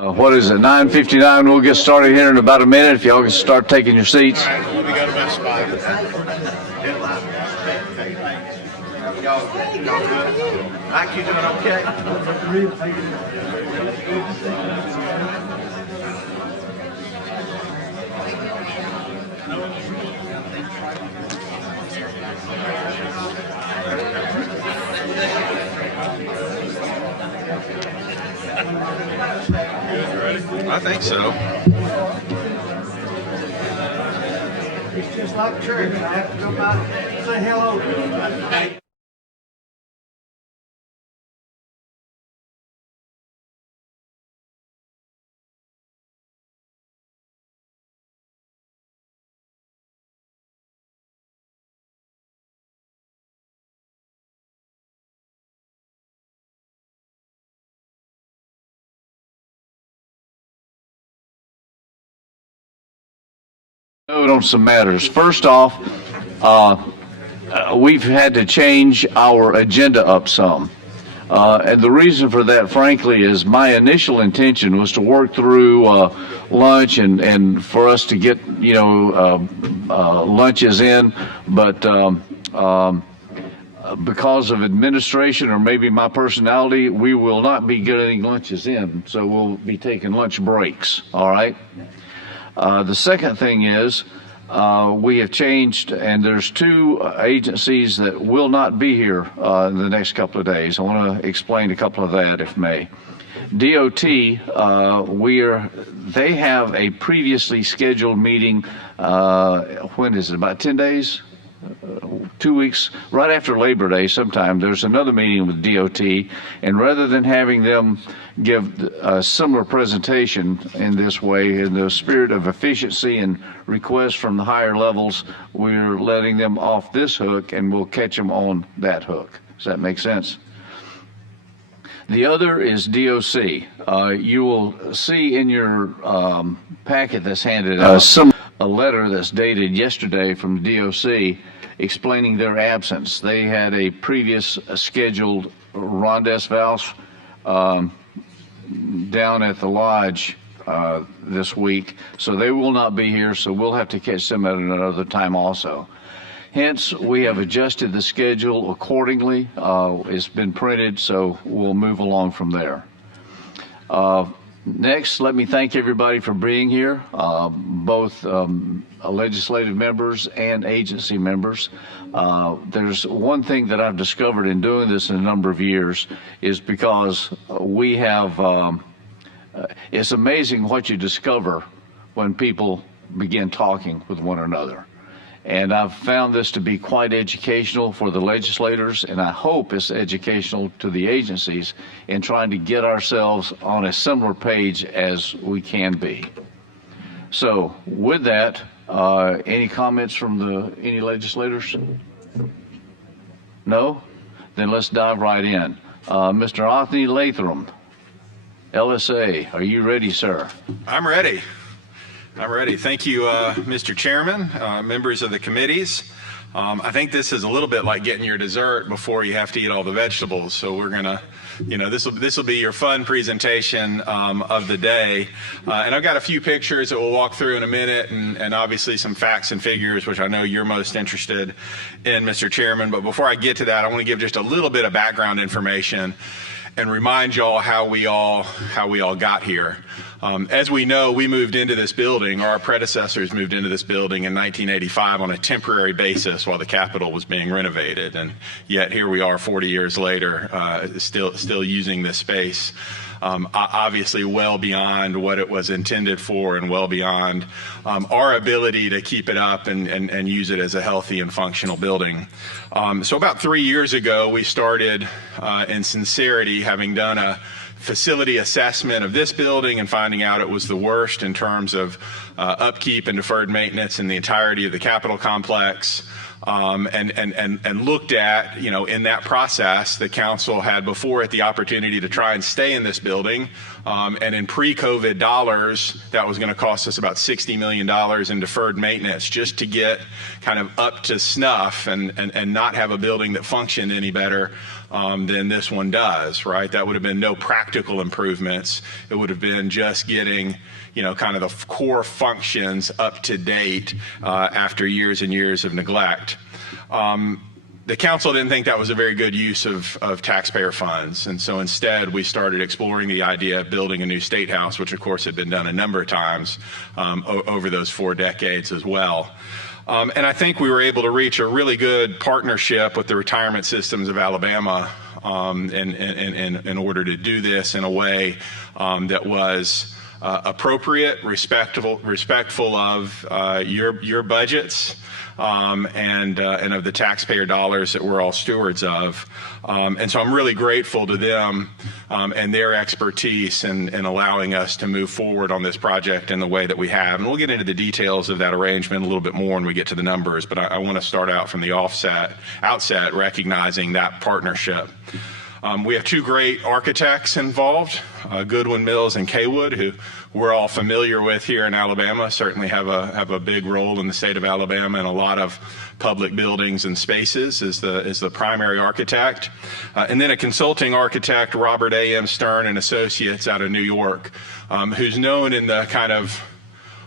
What is it, 9:59? We'll get started here in about a minute. If y'all can start taking your seats. All right, well, we got about spot. Y'all good? Mike, you doing okay? I think so. It's just like church. I have to go by and say hello to everybody. Note on some matters. First off, we've had to change our agenda up some. And the reason for that, frankly, is my initial intention was to work through lunch and for us to get, lunches in, but because of administration or maybe my personality, we will not be getting lunches in, so we'll be taking lunch breaks, all right? The second thing is we have changed, and there's two agencies that will not be here in the next couple of days. I want to explain a couple of that, if may. DOT, they have a previously scheduled meeting, when is it, about 10 days? 2 weeks, right after Labor Day sometime, there's another meeting with DOT, and rather than having them give a similar presentation in this way, in the spirit of efficiency and requests from the higher levels, we're letting them off this hook and we'll catch them on that hook. Does that make sense? The other is DOC. You will see in your packet that's handed out a letter that's dated yesterday from DOC explaining their absence. They had a previous scheduled rondes valse down at the lodge this week, so they will not be here, so we'll have to catch them at another time also. Hence, we have adjusted the schedule accordingly. It's been printed, so we'll move along from there. Next, let me thank everybody for being here, both legislative members and agency members. There's one thing that I've discovered in doing this in a number of years is because we have, it's amazing what you discover when people begin talking with one another. And I've found this to be quite educational for the legislators, and I hope it's educational to the agencies in trying to get ourselves on a similar page as we can be. So with that, any comments from any legislators? No? Then let's dive right in. Mr. Othni Lathram, LSA, are you ready, sir? I'm ready. I'm ready. Thank you, Mr. Chairman, members of the committees. I think this is a little bit like getting your dessert before you have to eat all the vegetables. So we're gonna, this will be your fun presentation of the day. And I've got a few pictures that we'll walk through in a minute, and obviously some facts and figures, which I know you're most interested in, Mr. Chairman. But before I get to that, I want to give just a little bit of background information and remind y'all how we all got here. As we know, we moved into this building, or our predecessors moved into this building in 1985 on a temporary basis while the Capitol was being renovated, and yet here we are 40 years later, still using this space. Obviously well beyond what it was intended for and well beyond our ability to keep it up and use it as a healthy and functional building. So about 3 years ago, we started in sincerity, having done a facility assessment of this building and finding out it was the worst in terms of upkeep and deferred maintenance in the entirety of the Capitol complex. and looked at, in that process, the council had before it the opportunity to try and stay in this building. And in pre-COVID dollars, that was going to cost us about $60 million in deferred maintenance just to get kind of up to snuff and not have a building that functioned any better than this one does, right? That would have been no practical improvements. It would have been just getting, kind of the core functions up to date after years and years of neglect. The council didn't think that was a very good use of taxpayer funds, and so instead we started exploring the idea of building a new state house, which of course had been done a number of times over those 4 decades as well. And I think we were able to reach a really good partnership with the retirement systems of Alabama in order to do this in a way that was appropriate, respectful of your budgets, and of the taxpayer dollars that we're all stewards of. And so I'm really grateful to them and their expertise in allowing us to move forward on this project in the way that we have. And we'll get into the details of that arrangement a little bit more when we get to the numbers, but I want to start out from the outset recognizing that partnership. We have 2 great architects involved, Goodwin Mills and Kaywood, who we're all familiar with here in Alabama, certainly have a big role in the state of Alabama and a lot of public buildings and spaces is the primary architect. And then a consulting architect, Robert A.M. Stern and Associates out of New York, who's known in the kind of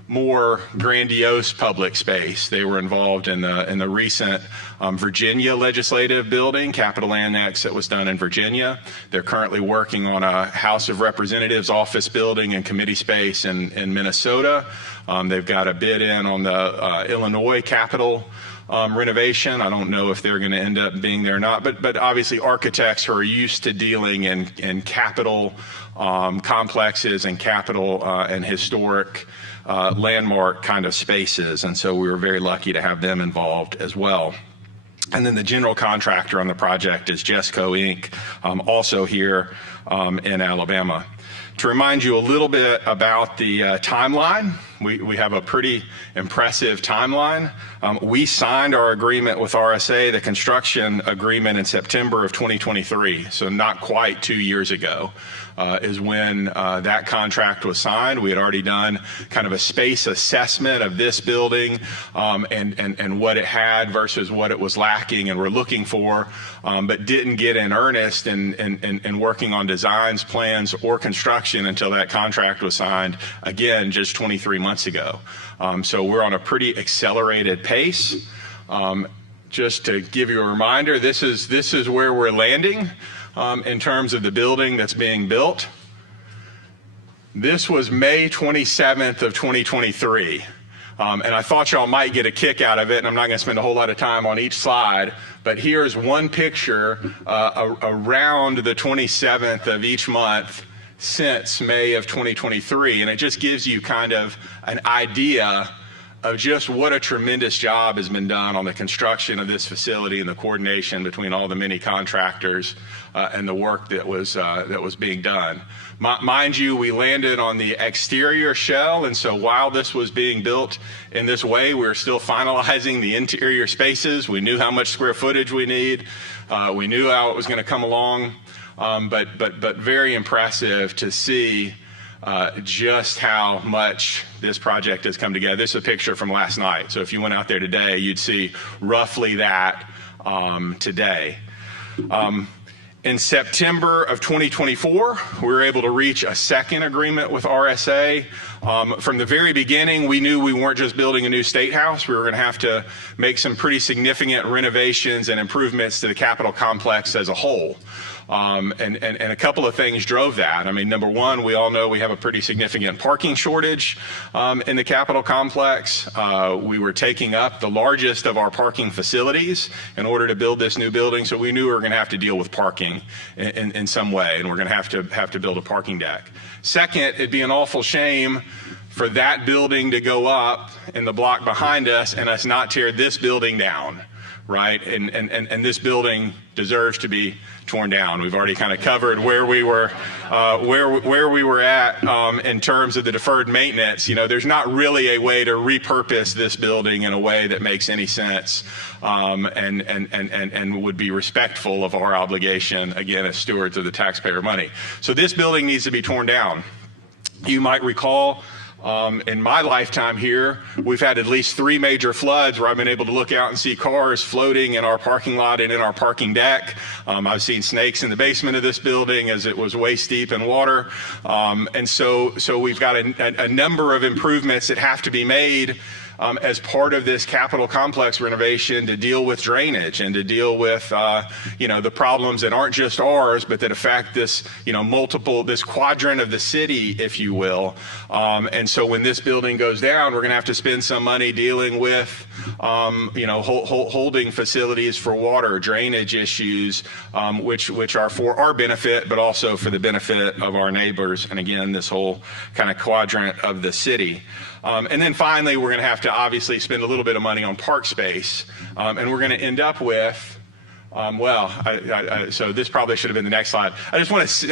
more grandiose public space. They were involved in the recent Virginia legislative building, Capitol Annex, that was done in Virginia. They're currently working on a House of Representatives office building and committee space in Minnesota. They've got a bid in on the Illinois Capitol renovation. I don't know if they're going to end up being there or not, but obviously architects who are used to dealing in capital complexes and capital and historic landmark kind of spaces, and so we were very lucky to have them involved as well. And then the general contractor on the project is Jesco Inc., also here in Alabama. To remind you a little bit about the timeline, we have a pretty impressive timeline. We signed our agreement with RSA, the construction agreement, in September of 2023, so not quite 2 years ago. Is when that contract was signed. We had already done kind of a space assessment of this building and what it had versus what it was lacking and were looking for, but didn't get in earnest in working on designs, plans, or construction until that contract was signed, again, just 23 months ago. So we're on a pretty accelerated pace. Just to give you a reminder, this is where we're landing. In terms of the building that's being built. This was May 27th of 2023. And I thought y'all might get a kick out of it, and I'm not going to spend a whole lot of time on each slide, but here's one picture around the 27th of each month since May of 2023, and it just gives you kind of an idea of just what a tremendous job has been done on the construction of this facility and the coordination between all the many contractors and the work that was being done. Mind you, we landed on the exterior shell, and so while this was being built in this way, we were still finalizing the interior spaces. We knew how much square footage we need. We knew how it was going to come along, but very impressive to see just how much this project has come together. This is a picture from last night, so if you went out there today, you'd see roughly that today. In September of 2024, we were able to reach a second agreement with RSA. From the very beginning, we knew we weren't just building a new state house. We were going to have to make some pretty significant renovations and improvements to the Capitol complex as a whole. And a couple of things drove that. I mean, number one, we all know we have a pretty significant parking shortage in the Capitol complex. We were taking up the largest of our parking facilities in order to build this new building, so we knew we were going to have to deal with parking in some way, and we're going to have to build a parking deck. Second, it'd be an awful shame for that building to go up in the block behind us and us not tear this building down. right? And this building deserves to be torn down. We've already kind of covered where we were, where we were at in terms of the deferred maintenance. You know, there's not really a way to repurpose this building in a way that makes any sense and would be respectful of our obligation, again, as stewards of the taxpayer money. So this building needs to be torn down. You might recall in my lifetime here, we've had at least 3 major floods where I've been able to look out and see cars floating in our parking lot and in our parking deck. I've seen snakes in the basement of this building as it was waist deep in water. And so we've got a number of improvements that have to be made as part of this capital complex renovation to deal with drainage and to deal with, you know, the problems that aren't just ours, but that affect this, you know, this quadrant of the city, if you will. And so when this building goes down, we're going to have to spend some money dealing with, you know, holding facilities for water, drainage issues, which are for our benefit, but also for the benefit of our neighbors. And again, this whole kind of quadrant of the city. And then finally, we're going to have to obviously spend a little bit of money on park space, and we're going to end up with, so this probably should have been the next slide. I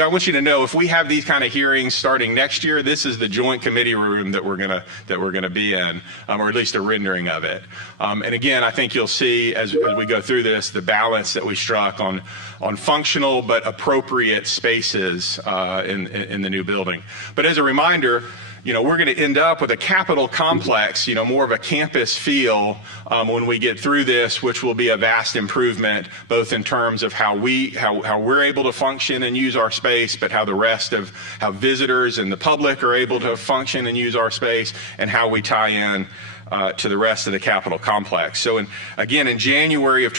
want you to know, if we have these kind of hearings starting next year, this is the joint committee room that we're going to be in, or at least a rendering of it. And again, I think you'll see as we go through this, the balance that we struck on functional but appropriate spaces in the new building. But as a reminder, you know, we're going to end up with a Capitol complex, you know, more of a campus feel when we get through this, which will be a vast improvement, both in terms of how we're able to function and use our space, but how visitors and the public are able to function and use our space, and how we tie in to the rest of the Capitol complex. So again, in January of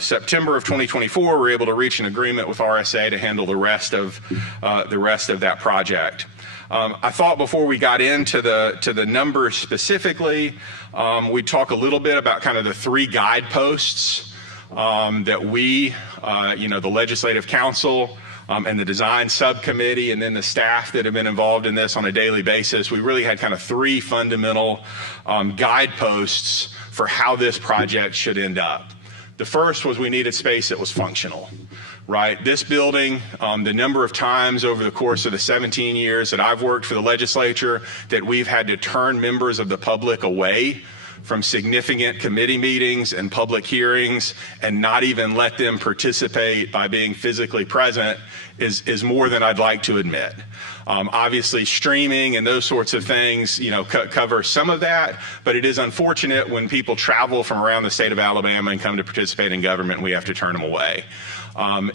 September of 2024, we're able to reach an agreement with RSA to handle the rest of that project. I thought before we got into the numbers specifically, we'd talk a little bit about kind of the 3 guideposts that we, you know, the Legislative Council and the Design Subcommittee, and then the staff that have been involved in this on a daily basis. We really had kind of 3 fundamental guideposts for how this project should end up. The first was we needed space that was functional. Right, this building, the number of times over the course of the 17 years that I've worked for the legislature that we've had to turn members of the public away from significant committee meetings and public hearings and not even let them participate by being physically present is more than I'd like to admit. Obviously, streaming and those sorts of things, you know, cover some of that, but it is unfortunate when people travel from around the state of Alabama and come to participate in government and we have to turn them away.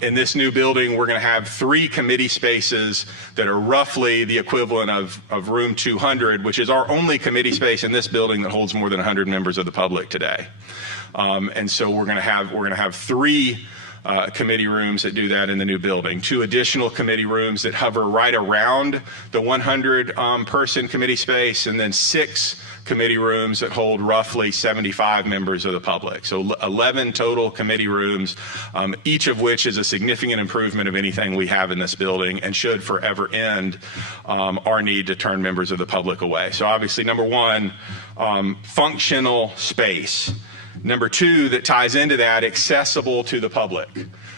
In this new building, we're going to have 3 committee spaces that are roughly the equivalent of room 200, which is our only committee space in this building that holds more than 100 members of the public today. And so we're going to have 3 committee rooms that do that in the new building, 2 additional committee rooms that hover right around the 100 person committee space, and then 6 committee rooms that hold roughly 75 members of the public. So 11 total committee rooms, each of which is a significant improvement of anything we have in this building and should forever end our need to turn members of the public away. So obviously, number 1, functional space. Number 2, that ties into that, accessible to the public.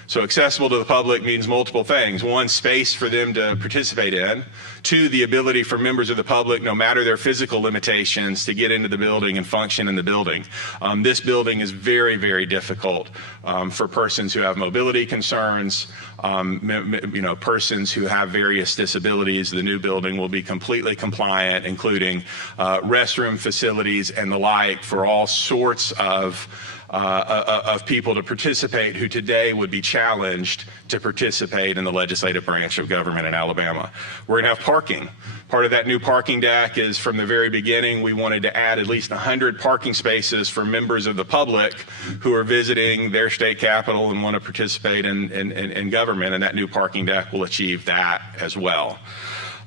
So accessible to the public means multiple things. 1, space for them to participate in. 2, the ability for members of the public, no matter their physical limitations, to get into the building and function in the building. This building is very, very difficult for persons who have mobility concerns, you know, persons who have various disabilities. The new building will be completely compliant, including restroom facilities and the like, for all sorts of people to participate who today would be challenged to participate in the legislative branch of government in Alabama. We're going to have parking. Part of that new parking deck is, from the very beginning, we wanted to add at least 100 parking spaces for members of the public who are visiting their state capital and want to participate in government, and that new parking deck will achieve that as well.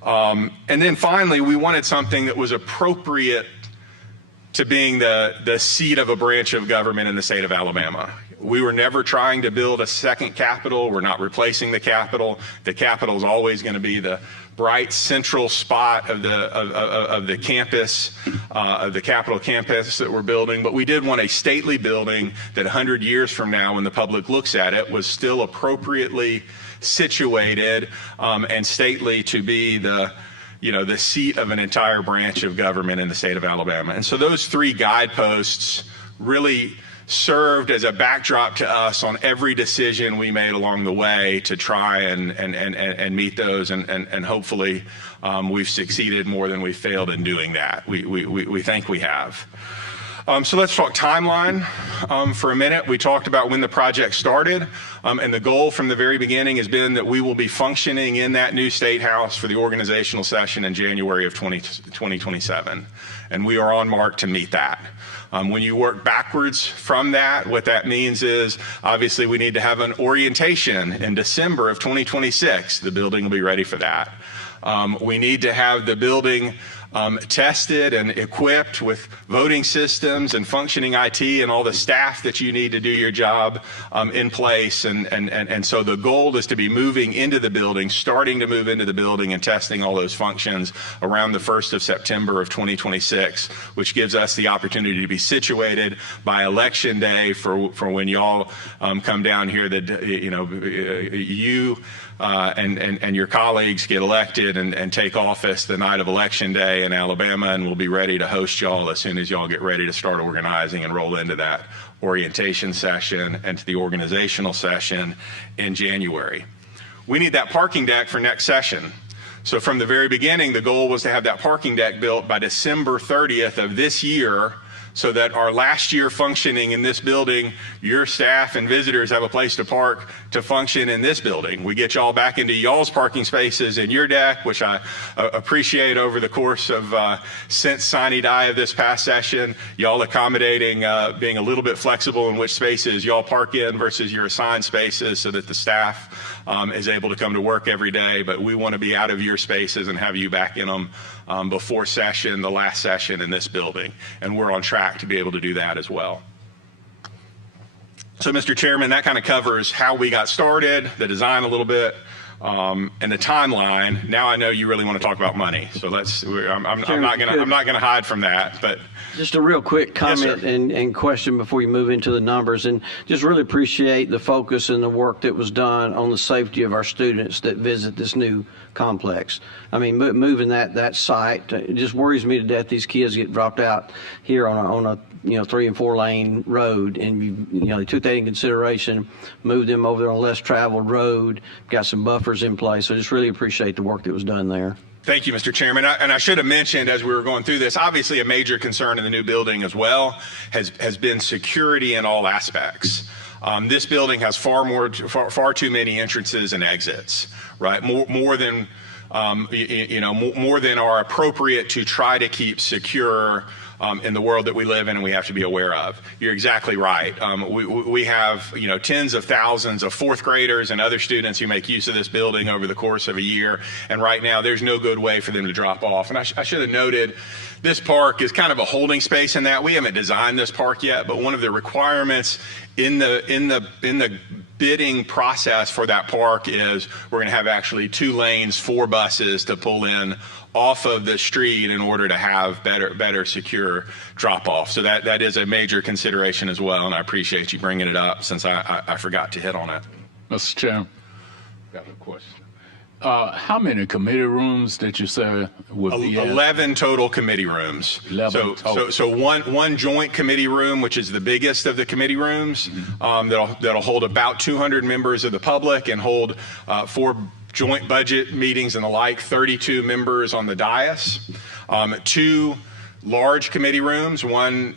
And then finally, we wanted something that was appropriate to being the seat of a branch of government in the state of Alabama. We were never trying to build a second Capitol. We're not replacing the Capitol. The Capitol is always going to be the bright central spot of the campus, of the Capitol campus that we're building. But we did want a stately building that 100 years from now, when the public looks at it, was still appropriately situated and stately to be the seat of an entire branch of government in the state of Alabama. And so those three guideposts really served as a backdrop to us on every decision we made along the way to try and meet those, and hopefully we've succeeded more than we failed in doing that. We think we have. So let's talk timeline for a minute. We talked about when the project started, and the goal from the very beginning has been that we will be functioning in that new State House for the organizational session in January of 2027, and we are on mark to meet that. When you work backwards from that, what that means is obviously we need to have an orientation in December of 2026. The building will be ready for that. We need to have the building tested and equipped with voting systems and functioning IT and all the staff that you need to do your job in place. And so the goal is to be moving into the building, starting to move into the building and testing all those functions around the 1st of September of 2026, which gives us the opportunity to be situated by Election Day for when y'all come down here, that you and your colleagues get elected and take office the night of Election Day in Alabama, and we'll be ready to host y'all as soon as y'all get ready to start organizing and roll into that orientation session and to the organizational session in January. We need that parking deck for next session. So from the very beginning, the goal was to have that parking deck built by December 30th of this year, so that our last year functioning in this building, your staff and visitors have a place to park to function in this building. We get y'all back into y'all's parking spaces in your deck, which I appreciate over the course of since sine die of this past session, y'all accommodating, being a little bit flexible in which spaces y'all park in versus your assigned spaces, so that the staff is able to come to work every day. But we want to be out of your spaces and have you back in them before session, the last session in this building. And we're on track to be able to do that as well. So, Mr. Chairman, that kind of covers how we got started, the design a little bit, and the timeline. Now I know you really want to talk about money, so I'm not going to hide from that. But just a real quick comment and question before you move into the numbers, and just really appreciate the focus and the work that was done on the safety of our students that visit this new complex. I mean, moving that site, it just worries me to death. These kids get dropped out here on a 3 and 4 lane road, and they took that in consideration, moved them over there on a less traveled road, got some buffers in place. So just really appreciate the work that was done there. Thank you, Mr. Chairman. And I should have mentioned as we were going through this, obviously a major concern in the new building as well has been security in all aspects. This building has far too many entrances and exits, right? More than are appropriate to try to keep secure in the world that we live in and we have to be aware of. You're exactly right. We have tens of thousands of fourth graders and other students who make use of this building over the course of a year, and right now there's no good way for them to drop off. And I should have noted, this park is kind of a holding space in that we haven't designed this park yet, but one of the requirements in the bidding process for that park is we're going to have actually 2 lanes for buses to pull in off of the street in order to have better secure drop off. So that is a major consideration as well, and I appreciate you bringing it up since I forgot to hit on it. Mr. Chairman, got a question. How many committee rooms did you say would be 11 total committee rooms. 11 total. So one joint committee room, which is the biggest of the committee rooms, that'll hold about 200 members of the public and hold 4 joint budget meetings and the like, 32 members on the dais. 2 large committee rooms, one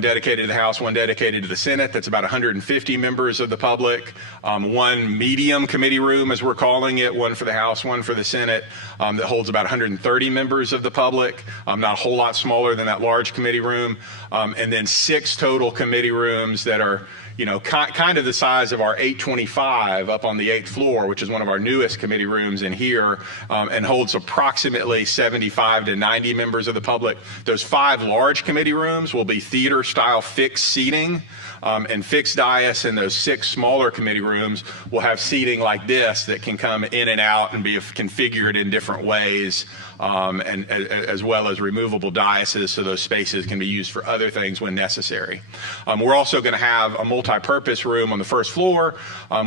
dedicated to the House, one dedicated to the Senate. That's about 150 members of the public. 1 medium committee room, as we're calling it, one for the House, one for the Senate, that holds about 130 members of the public. Not a whole lot smaller than that large committee room. And then 6 total committee rooms that are kind of the size of our 825 up on the 8th floor, which is one of our newest committee rooms in here, and holds approximately 75 to 90 members of the public. Those 5 large committee rooms will be theater-style fixed seating and fixed dais in those 6 smaller committee rooms will have seating like this that can come in and out and be configured in different ways, and as well as removable daises, so those spaces can be used for other things when necessary. We're also going to have a multi-purpose room on the first floor,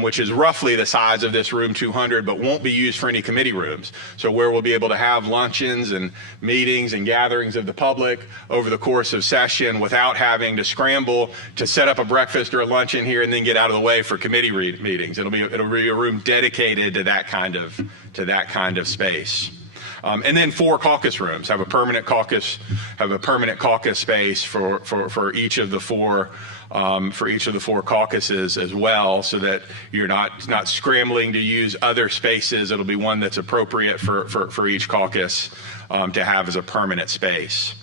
which is roughly the size of this room 200, but won't be used for any committee rooms. So where we'll be able to have luncheons and meetings and gatherings of the public over the course of session without having to scramble to set up a breakfast or a lunch in here and then get out of the way for committee meetings. It'll be a room dedicated to that kind of space. And then 4 caucus rooms have a permanent caucus space for each of the 4 caucuses as well, so that you're not scrambling to use other spaces. It'll be one that's appropriate for each caucus to have as a permanent space.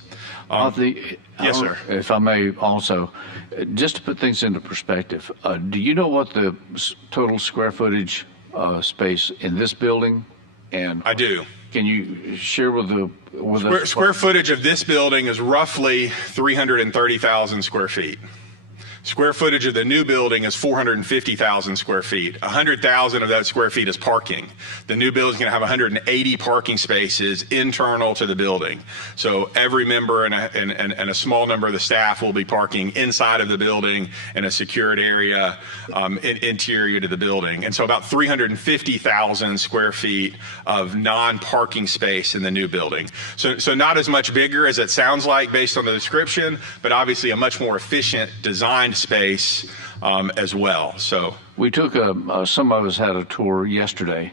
Yes, sir. If I may also, just to put things into perspective, do you know what the total square footage space in this building? And I do. Can you share with us? Square footage of this building is roughly 330,000 square feet. Square footage of the new building is 450,000 square feet. 100,000 of that square feet is parking. The new building is going to have 180 parking spaces internal to the building. So every member and a small number of the staff will be parking inside of the building in a secured area interior to the building. And so about 350,000 square feet of non-parking space in the new building. So not as much bigger as it sounds like based on the description, but obviously a much more efficient designed space as well. So we took some of us had a tour yesterday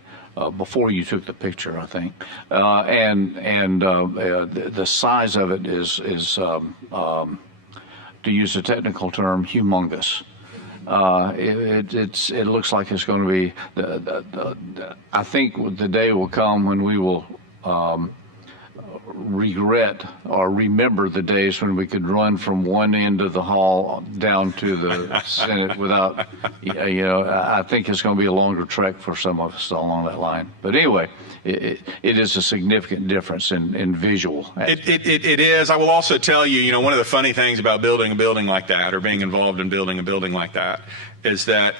before you took the picture, I think, and the size of it is to use a technical term, humongous. It looks like it's going to be. I think the day will come when we will regret or remember the days when we could run from one end of the hall down to the Senate without, I think it's going to be a longer trek for some of us along that line. But anyway, it is a significant difference in visual. It is. I will also tell you, one of the funny things about building a building like that, or being involved in building a building like that, is that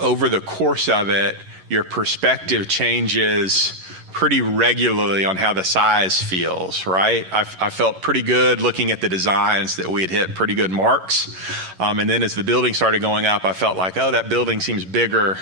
over the course of it, your perspective changes pretty regularly on how the size feels, right? I felt pretty good looking at the designs that we had hit pretty good marks. And then as the building started going up, I felt like, oh, that building seems bigger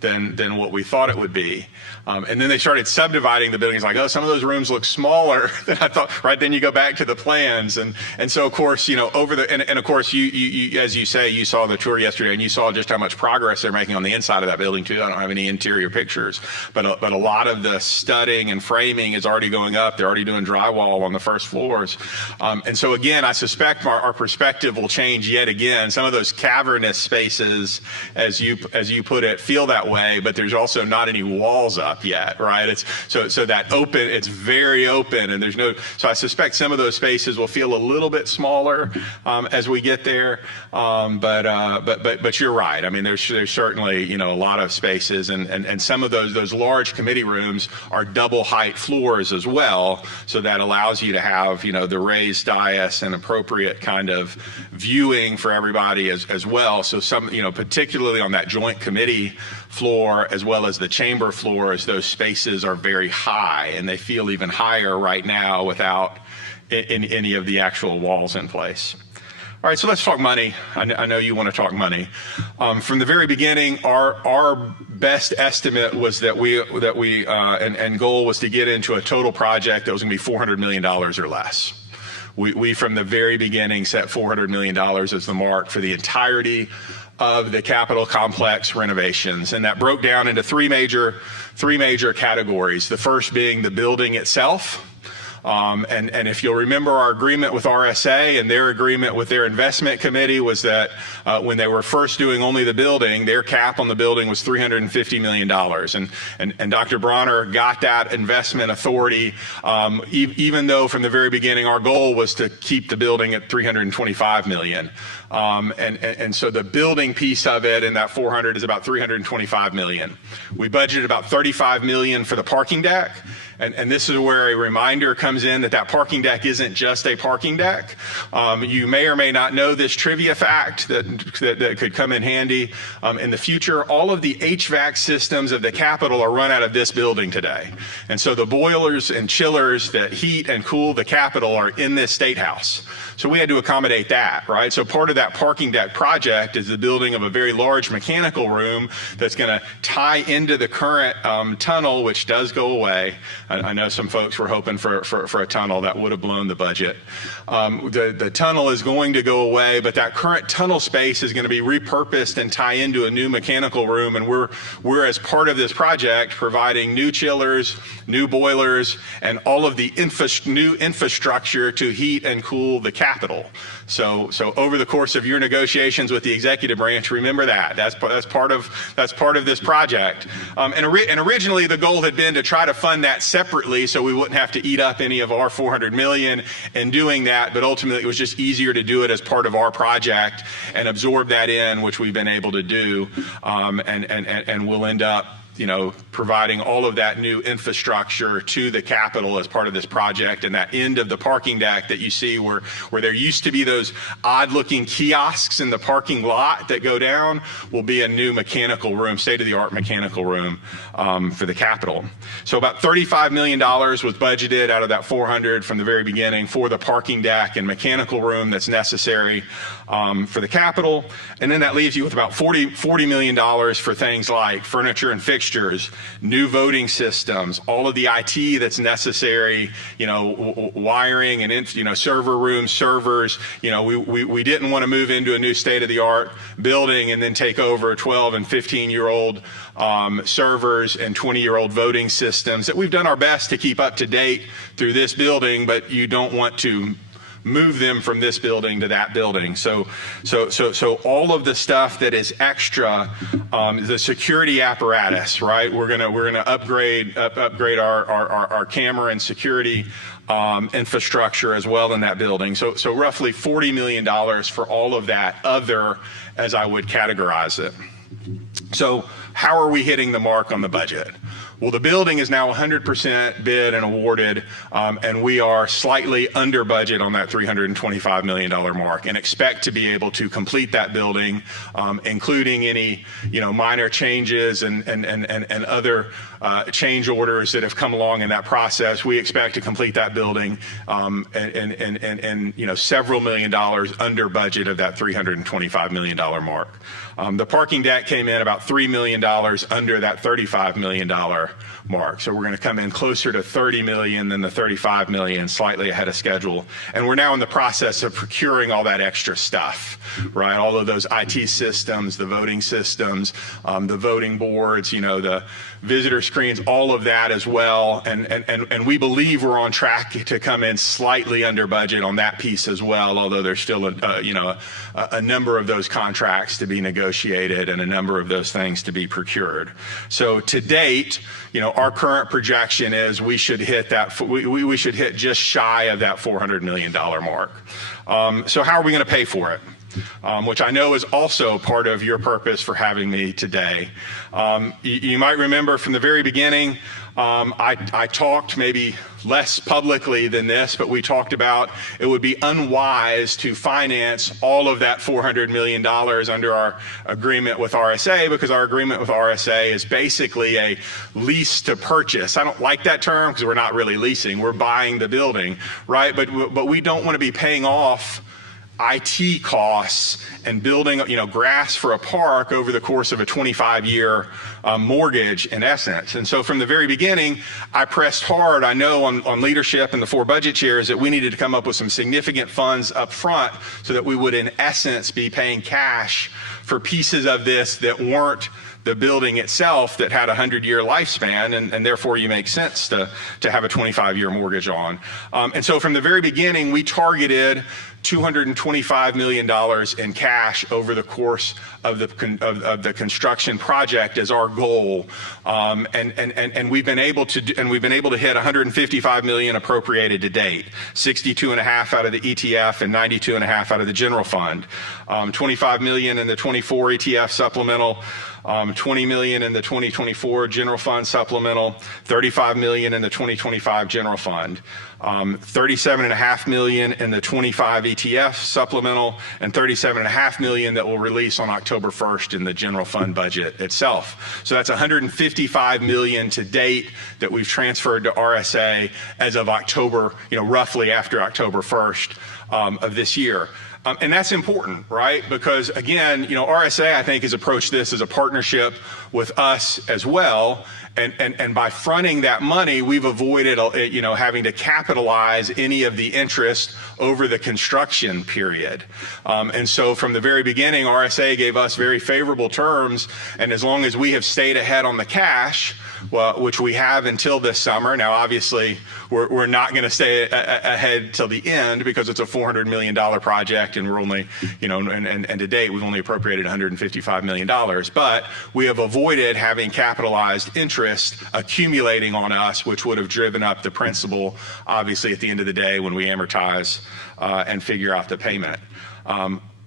than what we thought it would be. And then they started subdividing the buildings, like, oh, some of those rooms look smaller than I thought. Right then you go back to the plans. And so, of course, and of course, you as you say, you saw the tour yesterday and you saw just how much progress they're making on the inside of that building too. I don't have any interior pictures, but a lot of the studding and framing is already going up. They're already doing drywall on the first floors. And so again, I suspect our perspective will change yet again. Some of those cavernous spaces, as you put it, feel that way, but there's also not any walls up yet, right? It's so that open, it's very open, and so I suspect some of those spaces will feel a little bit smaller as we get there. But you're right. I mean, there's certainly a lot of spaces, and some of those large committee rooms are double height floors as well, so that allows you to have the raised dais and appropriate kind of viewing for everybody as well. So some particularly on that joint committee floor as well as the chamber floors, those spaces are very high, and they feel even higher right now without any of the actual walls in place. All right, so let's talk money. I know you want to talk money. From the very beginning, our best estimate was that we and goal was to get into a total project that was going to be $400 million or less. We from the very beginning set $400 million as the mark for the entirety of the Capitol complex renovations, and that broke down into three major categories. The first being the building itself. And if you'll remember our agreement with RSA and their agreement with their investment committee was that when they were first doing only the building, their cap on the building was $350 million. And Dr. Bronner got that investment authority, even though from the very beginning our goal was to keep the building at $325 million. And so the building piece of it in that 400 is about $325 million. We budgeted about $35 million for the parking deck. And this is where a reminder comes comes in that parking deck isn't just a parking deck. You may or may not know this trivia fact that could come in handy in the future. All of the HVAC systems of the Capitol are run out of this building today. And so the boilers and chillers that heat and cool the Capitol are in this State House. So we had to accommodate that, right? So part of that parking deck project is the building of a very large mechanical room that's going to tie into the current tunnel, which does go away. I know some folks were hoping for a tunnel that would have blown the budget. The tunnel is going to go away, but that current tunnel space is going to be repurposed and tie into a new mechanical room. And we're as part of this project providing new chillers, new boilers, and all of the new infrastructure to heat and cool the Capitol. So over the course of your negotiations with the executive branch, remember that. That's part of this project. And originally the goal had been to try to fund that separately so we wouldn't have to eat up any of our $400 million in doing that, but ultimately it was just easier to do it as part of our project and absorb that in, which we've been able to do, and we'll end up providing all of that new infrastructure to the Capitol as part of this project. And that end of the parking deck that you see where there used to be those odd looking kiosks in the parking lot that go down will be a new mechanical room, state-of-the-art mechanical room for the Capitol. So about $35 million was budgeted out of that 400 from the very beginning for the parking deck and mechanical room that's necessary for the Capitol. And then that leaves you with about $40 million for things like furniture and fixtures, new voting systems, all of the IT that's necessary, wiring and server rooms, servers. We didn't want to move into a new state-of-the-art building and then take over 12 and 15-year-old servers and 20-year-old voting systems that we've done our best to keep up to date through this building, but you don't want to move them from this building to that building. So all of the stuff that is extra, the security apparatus, right? We're gonna upgrade our camera and security infrastructure as well in that building. So roughly $40 million for all of that other, as I would categorize it. So how are we hitting the mark on the budget? Well, the building is now 100% bid and awarded, and we are slightly under budget on that $325 million mark and expect to be able to complete that building, including any minor changes and other change orders that have come along in that process. We expect to complete that building and several million dollars under budget of that $325 million mark. The parking deck came in about $3 million under that $35 million mark. So we're going to come in closer to $30 million than the $35 million, slightly ahead of schedule. And we're now in the process of procuring all that extra stuff, right? All of those IT systems, the voting systems, the voting boards, the visitor screens, all of that as well. And we believe we're on track to come in slightly under budget on that piece as well, although there's still a number of those contracts to be negotiated and a number of those things to be procured. So to date, our current projection is we should hit that. We should hit just shy of that $400 million mark. So how are we going to pay for it? Which I know is also part of your purpose for having me today. You might remember from the very beginning, I talked maybe less publicly than this, but we talked about it would be unwise to finance all of that $400 million under our agreement with RSA, because our agreement with RSA is basically a lease to purchase. I don't like that term because we're not really leasing, we're buying the building, right? But we don't want to be paying off IT costs and building, grass for a park over the course of a 25-year mortgage in essence. And so from the very beginning, I pressed hard, I know on leadership and the 4 budget chairs, that we needed to come up with some significant funds up front so that we would in essence be paying cash for pieces of this that weren't the building itself that had a 100-year lifespan, and therefore you make sense to have a 25-year mortgage on. And so from the very beginning, we targeted $225 million in cash over the course of the construction project as our goal, and we've been able to hit $155 million appropriated to date, 62.5 out of the ETF and 92.5 out of the general fund, 25 million in the 24 ETF supplemental, 20 million in the 2024 general fund supplemental, 35 million in the 2025 general fund, 37.5 million in the 25 ETF supplemental, and 37.5 million that will release on October 1st in the general fund budget itself. So that's 155 million to date that we've transferred to RSA as of October, roughly after October 1st of this year. And that's important, right? Because again, RSA, I think, has approached this as a partnership with us as well. And by fronting that money, we've avoided, having to capitalize any of the interest over the construction period. And so from the very beginning, RSA gave us very favorable terms. And as long as we have stayed ahead on the cash, which we have until this summer. Now, obviously, we're not going to stay ahead till the end because it's a $400 million project, and we're only, and to date we've only appropriated $155 million. But we have avoided having capitalized interest accumulating on us, which would have driven up the principal, obviously, at the end of the day when we amortize and figure out the payment.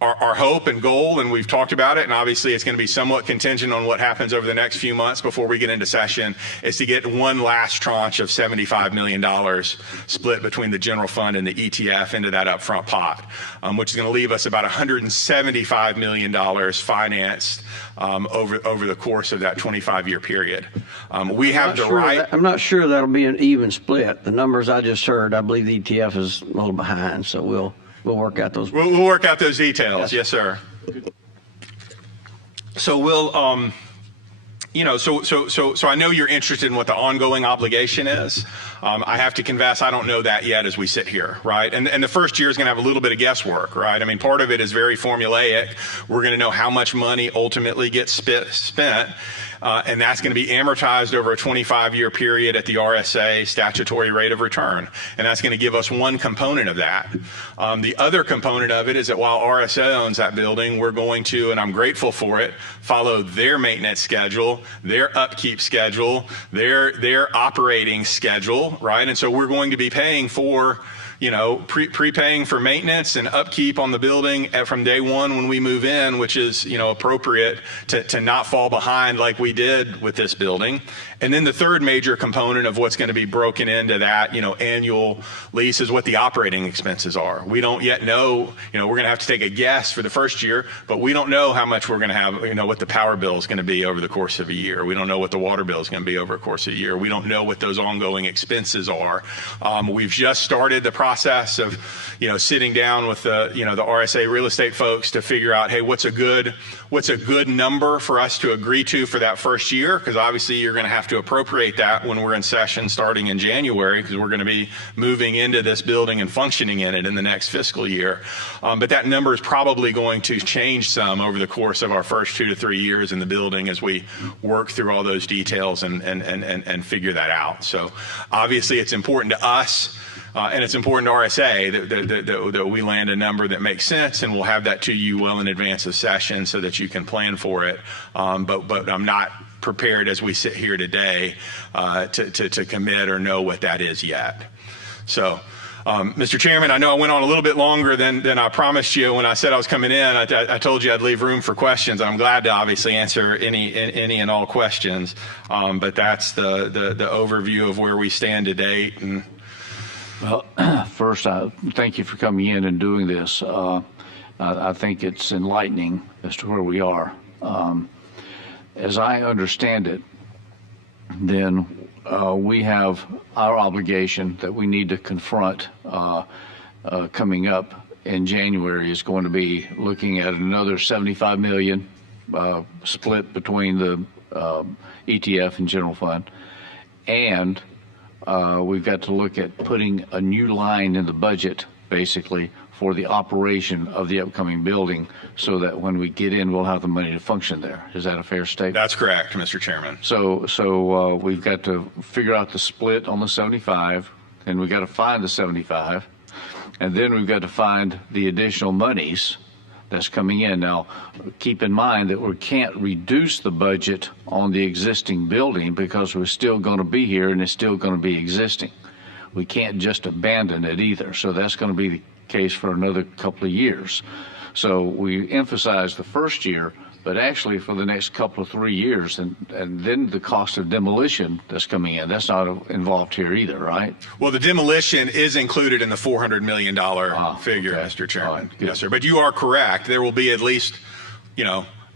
Our hope and goal, and we've talked about it, and obviously it's going to be somewhat contingent on what happens over the next few months before we get into session, is to get one last tranche of $75 million split between the general fund and the ETF into that upfront pot, which is going to leave us about $175 million financed over the course of that 25-year period. We have the right. I'm not sure that'll be an even split. The numbers I just heard, I believe the ETF is a little behind, so we'll work out those. We'll work out those details. Yes, sir. So we'll, so I know you're interested in what the ongoing obligation is. I have to confess, I don't know that yet as we sit here, right? And the first year is going to have a little bit of guesswork, right? I mean, part of it is very formulaic. We're going to know how much money ultimately gets spent. And that's going to be amortized over a 25-year period at the RSA statutory rate of return. And that's going to give us one component of that. The other component of it is that while RSA owns that building, we're going to, and I'm grateful for it, follow their maintenance schedule, their upkeep schedule, their operating schedule, right? And so we're going to be paying for, prepaying for maintenance and upkeep on the building from day one when we move in, which is, appropriate to not fall behind like we did with this building. And then the third major component of what's going to be broken into that, annual lease is what the operating expenses are. We don't yet know, we're going to have to take a guess for the first year, but we don't know how much we're going to have, what the power bill is going to be over the course of a year. We don't know what the water bill is going to be over the course of a year. We don't know what those ongoing expenses are. We've just started the process of, sitting down with the RSA real estate folks to figure out, hey, what's a good number for us to agree to for that first year? Because obviously you're going to have to appropriate that when we're in session starting in January, because we're going to be moving into this building and functioning in it in the next fiscal year. But that number is probably going to change some over the course of our first 2 to 3 years in the building as we work through all those details and figure that out. So obviously it's important to us. And it's important to RSA that we land a number that makes sense, and we'll have that to you well in advance of session so that you can plan for it. But I'm not prepared as we sit here today to commit or know what that is yet. So, Mr. Chairman, I know I went on a little bit longer than I promised you when I said I was coming in. I told you I'd leave room for questions. I'm glad to obviously answer any and all questions. But that's the overview of where we stand to date. And well, first, thank you for coming in and doing this. I think it's enlightening as to where we are. As I understand it, then we have our obligation that we need to confront coming up in January is going to be looking at another $75 million split between the ETF and general fund, and we've got to look at putting a new line in the budget, basically, for the operation of the upcoming building so that when we get in, we'll have the money to function there. Is that a fair statement? That's correct, Mr. Chairman. So we've got to figure out the split on the 75, and we've got to find the 75. And then we've got to find the additional monies that's coming in. Now, keep in mind that we can't reduce the budget on the existing building because we're still going to be here and it's still going to be existing. We can't just abandon it either. So that's going to be the case for another couple of years. So we emphasize the first year, but actually for the next couple of 3 years, and then the cost of demolition that's coming in, that's not involved here either, right? Well, the demolition is included in the $400 million figure, okay. Mr. Chairman. Right, good. Yes, sir. But you are correct. There will be at least,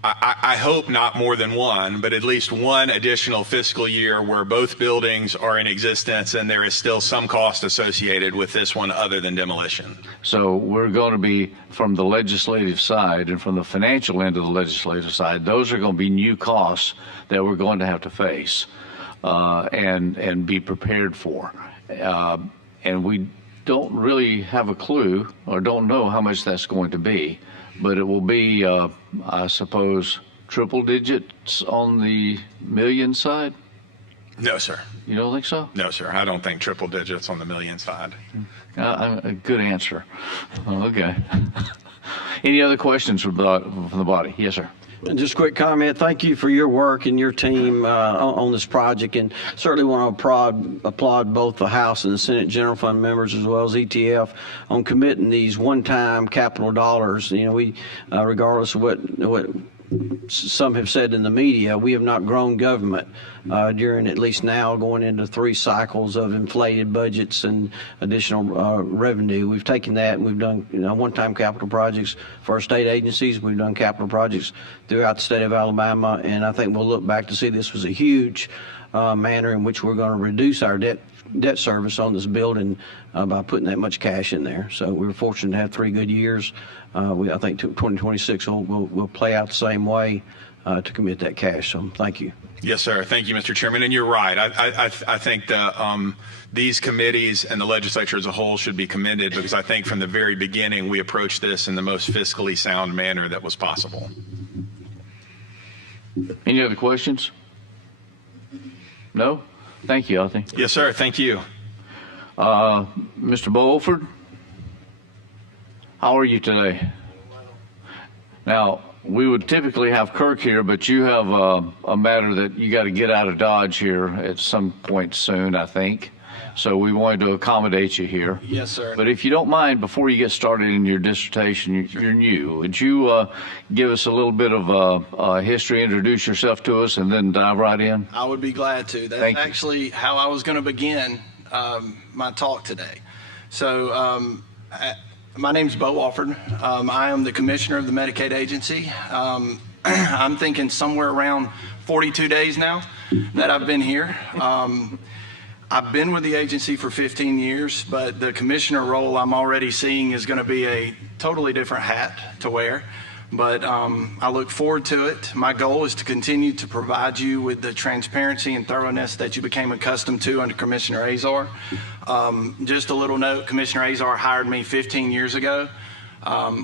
I hope not more than one, but at least one additional fiscal year where both buildings are in existence and there is still some cost associated with this one other than demolition. So we're going to be, from the legislative side and from the financial end of the legislative side, those are going to be new costs that we're going to have to face and be prepared for. And we don't really have a clue or don't know how much that's going to be. But it will be, I suppose, triple digits on the million side? No, sir. You don't think so? No, sir. I don't think triple digits on the million side. A good answer. Okay. Any other questions from the body? Yes, sir. Just a quick comment. Thank you for your work and your team on this project, and certainly want to applaud both the House and the Senate General Fund members as well as ETF on committing these one-time capital dollars. We, regardless of what some have said in the media, we have not grown government during at least now going into 3 cycles of inflated budgets and additional revenue. We've taken that and we've done one-time capital projects for our state agencies. We've done capital projects throughout the state of Alabama, and I think we'll look back to see this was a huge manner in which we're going to reduce our debt service on this building by putting that much cash in there. So we were fortunate to have 3 good years. I think 2026 will play out the same way to commit that cash. So thank you. Yes, sir. Thank you, Mr. Chairman. And you're right. I think that these committees and the legislature as a whole should be commended because I think from the very beginning we approached this in the most fiscally sound manner that was possible. Any other questions? No? Thank you, Othni. Yes, sir. Thank you. Mr. Offord, how are you today? Now, we would typically have Kirk here, but you have a matter that you got to get out of Dodge here at some point soon, I think. So we wanted to accommodate you here. Yes, sir. But if you don't mind, before you get started in your dissertation, you're new. Would you give us a little bit of history, introduce yourself to us, and then dive right in? I would be glad to. That's actually how I was going to begin my talk today. So my name's Bo Offord. I am the commissioner of the Medicaid agency. I'm thinking somewhere around 42 days now that I've been here. I've been with the agency for 15 years, but the commissioner role I'm already seeing is going to be a totally different hat to wear. But I look forward to it. My goal is to continue to provide you with the transparency and thoroughness that you became accustomed to under Commissioner Azar. Just a little note, Commissioner Azar hired me 15 years ago,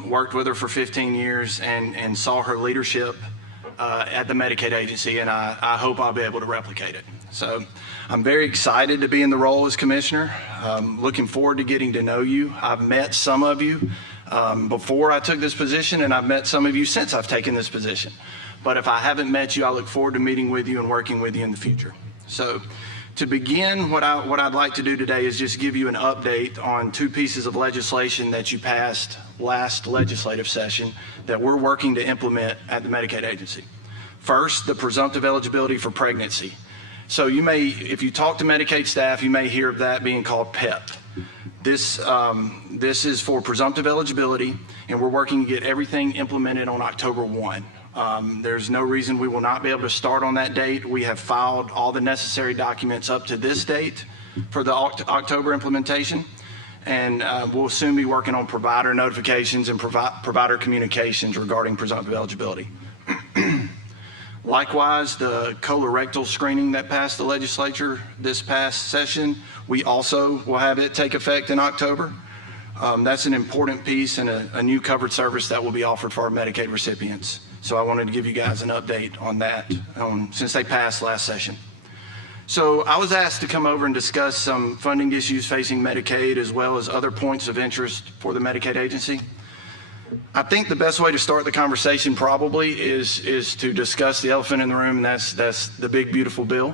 worked with her for 15 years and saw her leadership at the Medicaid agency, and I hope I'll be able to replicate it. So I'm very excited to be in the role as commissioner. Looking forward to getting to know you. I've met some of you before I took this position, and I've met some of you since I've taken this position. But if I haven't met you, I look forward to meeting with you and working with you in the future. So to begin, what I'd like to do today is just give you an update on 2 pieces of legislation that you passed last legislative session that we're working to implement at the Medicaid agency. First, the presumptive eligibility for pregnancy. So you may, if you talk to Medicaid staff, you may hear of that being called PEP. This is for presumptive eligibility, and we're working to get everything implemented on October 1. There's no reason we will not be able to start on that date. We have filed all the necessary documents up to this date for the October implementation, and we'll soon be working on provider notifications and provider communications regarding presumptive eligibility. Likewise, the colorectal screening that passed the legislature this past session, we also will have it take effect in October. That's an important piece and a new covered service that will be offered for our Medicaid recipients. So I wanted to give you guys an update on that since they passed last session. So I was asked to come over and discuss some funding issues facing Medicaid as well as other points of interest for the Medicaid agency. I think the best way to start the conversation probably is to discuss the elephant in the room, and that's the big beautiful bill.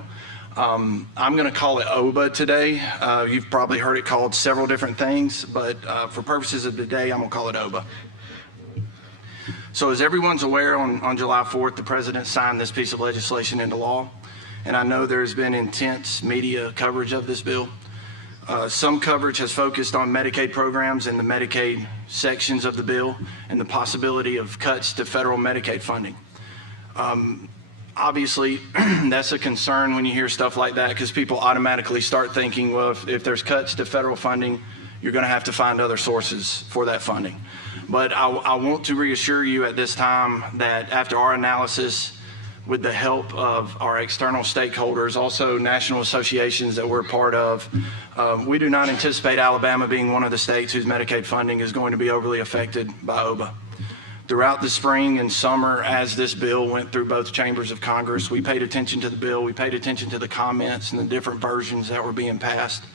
I'm going to call it OBA today. You've probably heard it called several different things, but for purposes of today, I'm going to call it OBA. So as everyone's aware, on July 4th, the president signed this piece of legislation into law, and I know there's been intense media coverage of this bill. Some coverage has focused on Medicaid programs and the Medicaid sections of the bill and the possibility of cuts to federal Medicaid funding. Obviously, that's a concern when you hear stuff like that, because people automatically start thinking, well, if there's cuts to federal funding, you're going to have to find other sources for that funding. But I want to reassure you at this time that after our analysis, with the help of our external stakeholders, also national associations that we're part of, we do not anticipate Alabama being one of the states whose Medicaid funding is going to be overly affected by OBA. Throughout the spring and summer, as this bill went through both chambers of Congress, we paid attention to the bill, we paid attention to the comments and the different versions that were being passed.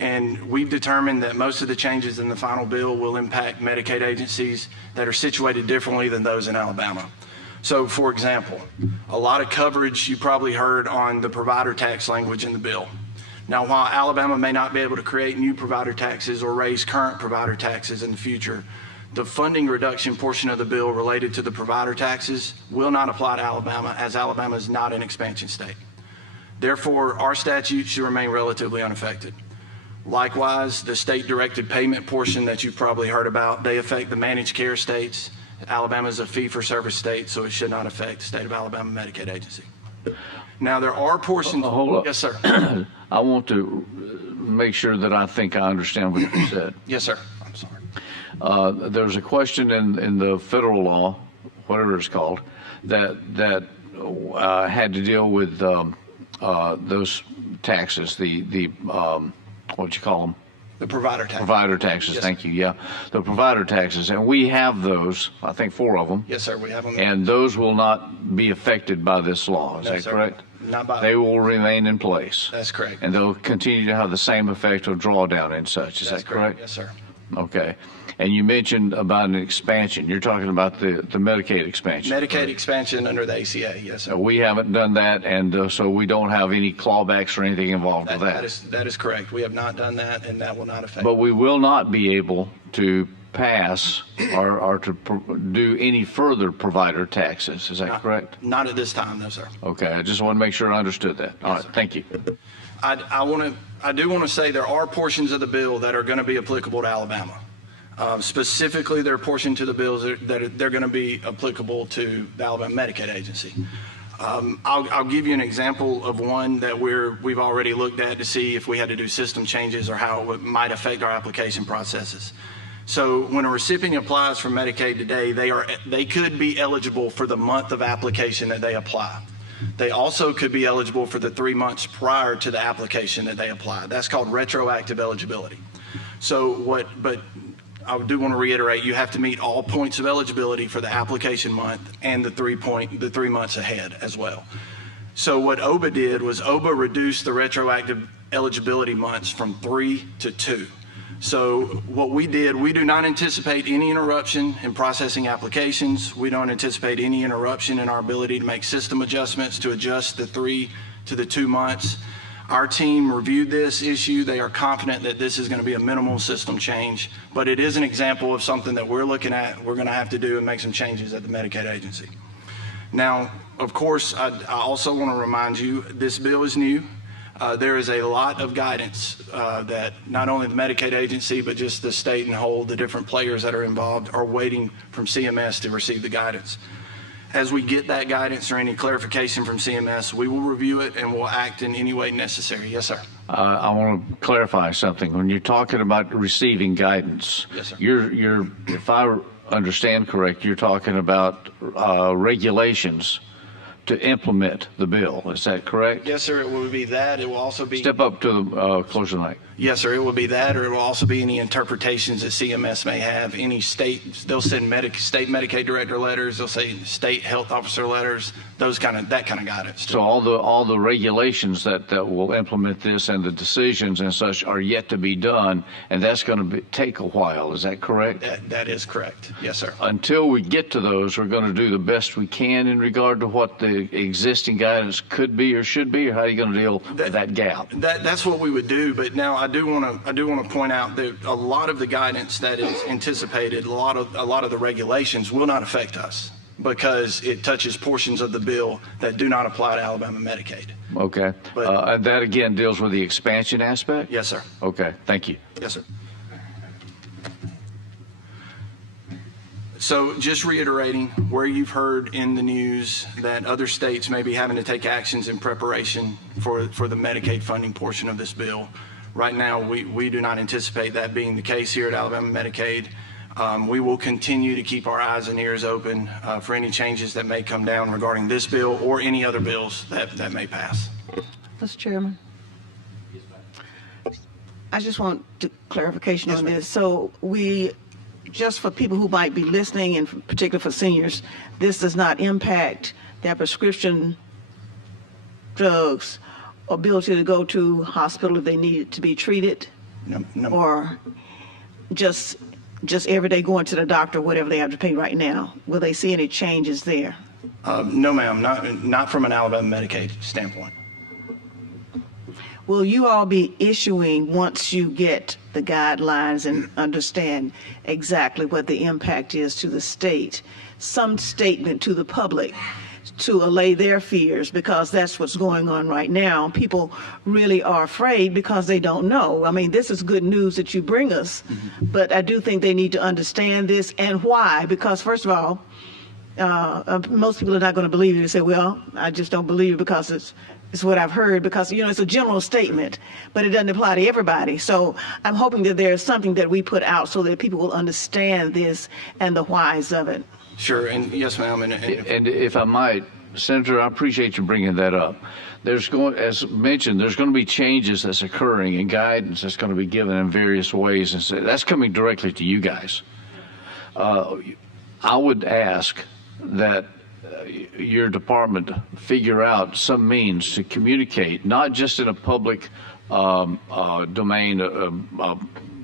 And we've determined that most of the changes in the final bill will impact Medicaid agencies that are situated differently than those in Alabama. So, for example, a lot of coverage you probably heard on the provider tax language in the bill. Now, while Alabama may not be able to create new provider taxes or raise current provider taxes in the future, the funding reduction portion of the bill related to the provider taxes will not apply to Alabama, as Alabama is not an expansion state. Therefore, our statute should remain relatively unaffected. Likewise, the state-directed payment portion that you've probably heard about, they affect the managed care states. Alabama is a fee-for-service state, so it should not affect the state of Alabama Medicaid agency. Now, there are portions. Hold up. Yes, sir. I want to make sure that I think I understand what you said. Yes, sir. I'm sorry. There's a question in the federal law, whatever it's called, that had to deal with those taxes, the what you call them? The provider tax. Provider taxes, Yes, thank sir. you, yeah. The provider taxes, and we have those, I think 4 of them. Yes, sir. We have them. And those will not be affected by this law, is No, that sir. correct? Not by. They will remain in place. That's correct. And they'll continue to have the same effect of drawdown and such, is That's that correct? Yes, sir. Okay. And you mentioned about an expansion. You're talking about the Medicaid expansion. Medicaid correct? expansion under the ACA. Yes, sir. We haven't done that, and so we don't have any clawbacks or anything involved with that. That is correct. We have not done that, and that will not affect. But we will not be able to pass or to do any further provider taxes. Is that correct? Not at this time, no, sir. Okay. I just want to make sure I understood that. All right. sir. Thank you. I do want to say there are portions of the bill that are going to be applicable to Alabama. Specifically, there are portions of the bills that they're going to be applicable to the Alabama Medicaid agency. I'll give you an example of one that we've already looked at to see if we had to do system changes or how it might affect our application processes. So when a recipient applies for Medicaid today, they could be eligible for the month of application that they apply. They also could be eligible for the 3 months prior to the application that they apply. That's called retroactive eligibility. But I do want to reiterate, you have to meet all points of eligibility for the application month and the 3 months ahead as well. So what OBA did was OBA reduced the retroactive eligibility months from 3 to 2. So what we did, we do not anticipate any interruption in processing applications. We don't anticipate any interruption in our ability to make system adjustments to adjust the 3 to the 2 months. Our team reviewed this issue. They are confident that this is going to be a minimal system change, but it is an example of something that we're looking at, we're going to have to do and make some changes at the Medicaid agency. Now, of course, I also want to remind you, this bill is new. There is a lot of guidance that not only the Medicaid agency, but just the state and whole, the different players that are involved are waiting from CMS to receive the guidance. As we get that guidance or any clarification from CMS, we will review it and we'll act in any way necessary. Yes, sir. I want to clarify something. When you're talking about receiving guidance, Yes, sir. you're if I understand correct, you're talking about regulations to implement the bill. Is that correct? Yes, sir. It will be that. It will also be. Step up to the closer mic. Yes, sir. It will be that, or it will also be any interpretations that CMS may have. Any state, they'll send state Medicaid director letters. They'll say state health officer letters. that kind of guidance. So all the regulations that will implement this and the decisions and such are yet to be done, and that's going to take a while. Is that correct? That is correct. Yes, sir. Until we get to those, we're going to do the best we can in regard to what the existing guidance could be or should be, or how are you going to deal with that gap? That's what we would do. But now I do want to point out that a lot of the guidance that is anticipated, a lot of the regulations will not affect us, because it touches portions of the bill that do not apply to Alabama Medicaid. Okay. And that again deals with the expansion aspect? Yes, sir. Okay. Thank you. Yes, sir. So just reiterating where you've heard in the news that other states may be having to take actions in preparation for the Medicaid funding portion of this bill. Right now, we do not anticipate that being the case here at Alabama Medicaid. We will continue to keep our eyes and ears open for any changes that may come down regarding this bill or any other bills that may pass. Mr. Chairman, I just want clarification on this. So just for people who might be listening, and particularly for seniors, this does not impact their prescription drugs or ability to go to hospital if they need to be treated? No. Or just every day going to the doctor, whatever they have to pay right now? Will they see any changes there? No, ma'am, not from an Alabama Medicaid standpoint. Will you all be issuing, once you get the guidelines and understand exactly what the impact is to the state, some statement to the public to allay their fears? Because that's what's going on right now. People really are afraid because they don't know. I mean, this is good news that you bring us, but I do think they need to understand this and why. Because first of all, most people are not going to believe you. They say, well, I just don't believe it because it's what I've heard, because, it's a general statement, but it doesn't apply to everybody. So I'm hoping that there's something that we put out so that people will understand this and the whys of it. Sure, and yes, ma'am. And if I might, Senator, I appreciate you bringing that up. As mentioned, there's going to be changes that's occurring and guidance that's going to be given in various ways, and so that's coming directly to you guys. I would ask that your department figure out some means to communicate, not just in a public domain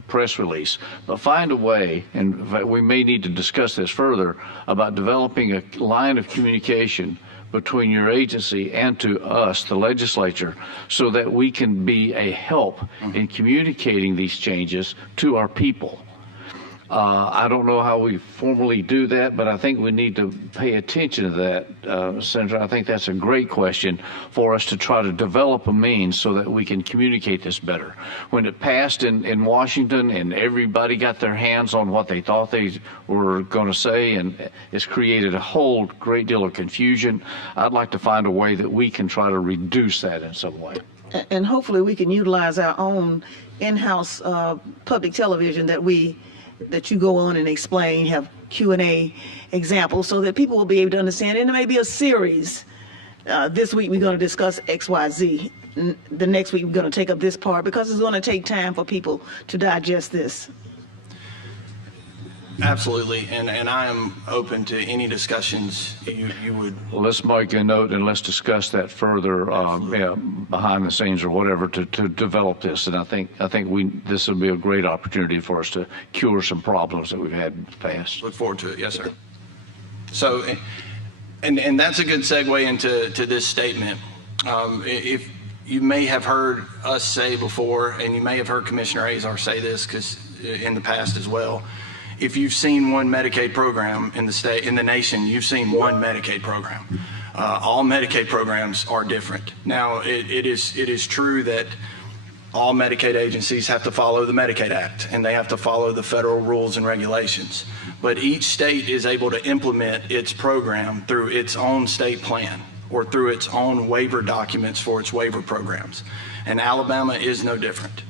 press release, but find a way, and we may need to discuss this further, about developing a line of communication between your agency and to us, the legislature, so that we can be a help in communicating these changes to our people. I don't know how we formally do that, but I think we need to pay attention to that, Senator. I think that's a great question for us to try to develop a means so that we can communicate this better. When it passed in Washington and everybody got their hands on what they thought they were going to say, and it's created a whole great deal of confusion, I'd like to find a way that we can try to reduce that in some way. And hopefully we can utilize our own in-house public television that you go on and explain, have Q&A examples so that people will be able to understand. And there may be a series. This week we're going to discuss XYZ. The next week we're going to take up this part, because it's going to take time for people to digest this. Absolutely, and I am open to any discussions you would. Well, let's make a note and let's discuss that further behind the scenes or whatever to develop this. And I think this will be a great opportunity for us to cure some problems that we've had in the past. Look forward to it. Yes, sir. So, and that's a good segue into this statement. If you may have heard us say before, and you may have heard Commissioner Azar say this because in the past as well. If you've seen one Medicaid program in the nation, you've seen one Medicaid program. All Medicaid programs are different. Now, it is true that all Medicaid agencies have to follow the Medicaid Act, and they have to follow the federal rules and regulations. But each state is able to implement its program through its own state plan or through its own waiver documents for its waiver programs. And Alabama is no different.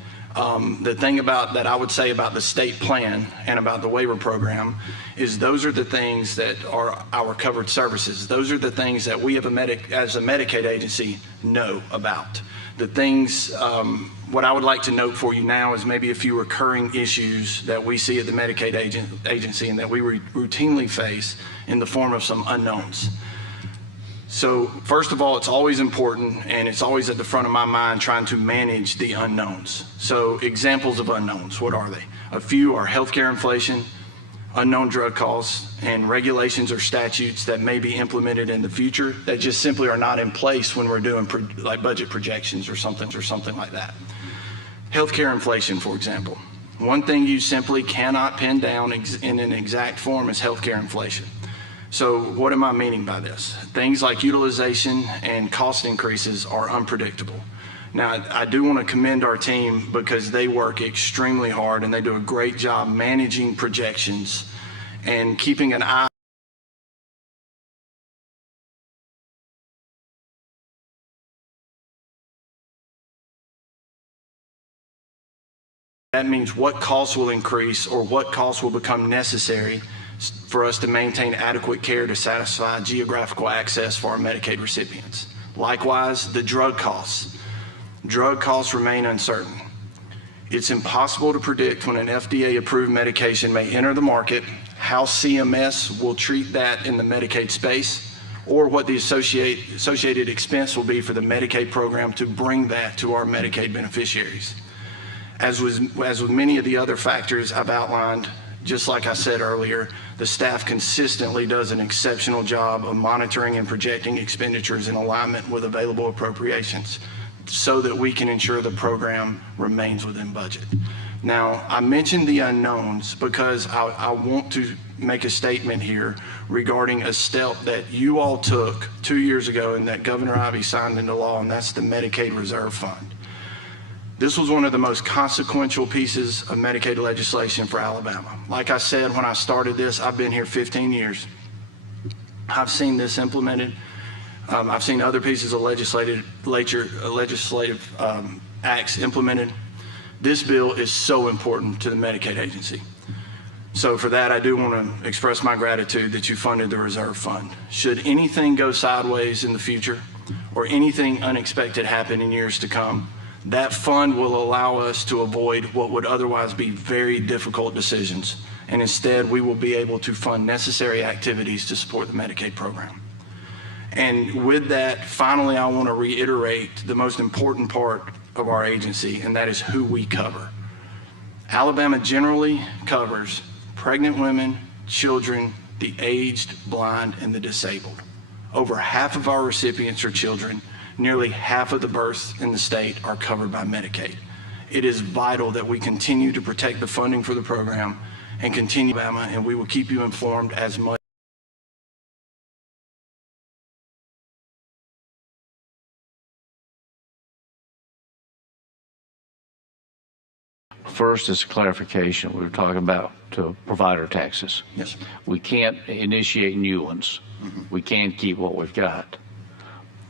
The thing about that I would say about the state plan and about the waiver program is those are the things that are our covered services. Those are the things that we as a Medicaid agency know about. The things, what I would like to note for you now is maybe a few recurring issues that we see at the Medicaid agency and that we routinely face in the form of some unknowns. So first of all, it's always important, and it's always at the front of my mind trying to manage the unknowns. So examples of unknowns, what are they? A few are healthcare inflation, unknown drug costs, and regulations or statutes that may be implemented in the future that just simply are not in place when we're doing like budget projections or something like that. Healthcare inflation, for example. One thing you simply cannot pin down in an exact form is healthcare inflation. So what am I meaning by this? Things like utilization and cost increases are unpredictable. Now, I do want to commend our team because they work extremely hard and they do a great job managing projections and keeping an eye. That means what costs will increase or what costs will become necessary for us to maintain adequate care to satisfy geographical access for our Medicaid recipients. Likewise, the drug costs. Drug costs remain uncertain. It's impossible to predict when an FDA-approved medication may enter the market, how CMS will treat that in the Medicaid space, or what the associated expense will be for the Medicaid program to bring that to our Medicaid beneficiaries. As with many of the other factors I've outlined, just like I said earlier, the staff consistently does an exceptional job of monitoring and projecting expenditures in alignment with available appropriations so that we can ensure the program remains within budget. Now, I mentioned the unknowns because I want to make a statement here regarding a step that you all took 2 years ago and that Governor Ivey signed into law, and that's the Medicaid Reserve Fund. This was one of the most consequential pieces of Medicaid legislation for Alabama. Like I said, when I started this, I've been here 15 years. I've seen this implemented. I've seen other pieces of legislative acts implemented. This bill is so important to the Medicaid agency. So for that, I do want to express my gratitude that you funded the Reserve Fund. Should anything go sideways in the future or anything unexpected happen in years to come, that fund will allow us to avoid what would otherwise be very difficult decisions. And instead, we will be able to fund necessary activities to support the Medicaid program. And with that, finally, I want to reiterate the most important part of our agency, and that is who we cover. Alabama generally covers pregnant women, children, the aged, blind, and the disabled. Over half of our recipients are children. Nearly half of the births in the state are covered by Medicaid. It is vital that we continue to protect the funding for the program and continue Alabama, and we will keep you informed as much. First is clarification. We were talking about provider taxes. Yes, sir. We can't initiate new ones. We can't keep what we've got.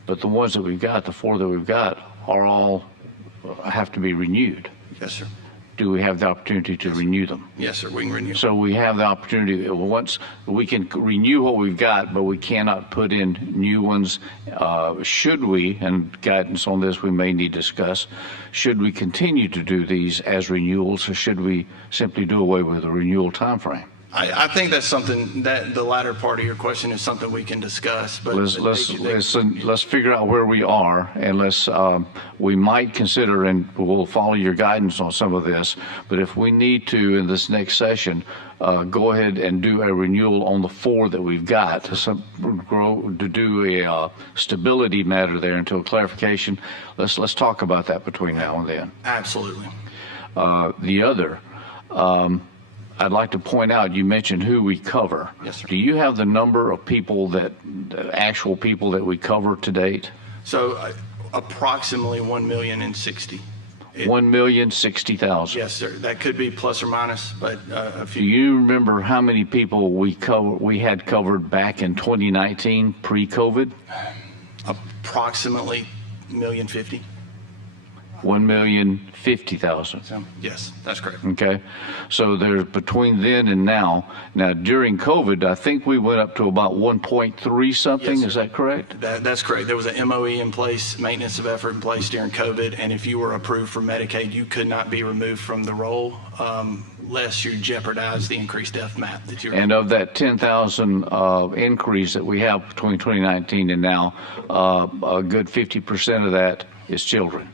But the ones that we've got, the 4 that we've got, are all have to be renewed. Yes, sir. Do we have the opportunity to renew them? Yes, sir. We can renew. So we have the opportunity. Once we can renew what we've got, but we cannot put in new ones. Should we, and guidance on this we may need to discuss, should we continue to do these as renewals, or should we simply do away with the renewal time frame? I think that's something that the latter part of your question is something we can discuss. But let's figure out where we are, and we might consider, and we'll follow your guidance on some of this. But if we need to in this next session, go ahead and do a renewal on the 4 that we've got to do a stability matter there until clarification. Let's talk about that between now and then. Absolutely. The other. I'd like to point out, you mentioned who we cover. Yes, sir. Do you have the number of people the actual people that we cover to date? So approximately 1,060,000. 1,060,000. Yes, sir. That could be plus or minus, but a few. Do you remember how many people we had covered back in 2019 pre-COVID? Approximately 1,050,000. 1,050,000. Yes, that's correct. Okay, so there's between then and now. Now during COVID, I think we went up to about 1.3 something. Yes, is sir. that correct? That's correct. There was an MOE in place, maintenance of effort in place during COVID, and if you were approved for Medicaid, you could not be removed from the roll lest you jeopardize the increased death map that you're. And of that 10,000 increase that we have between 2019 and now, a good 50% of that is children.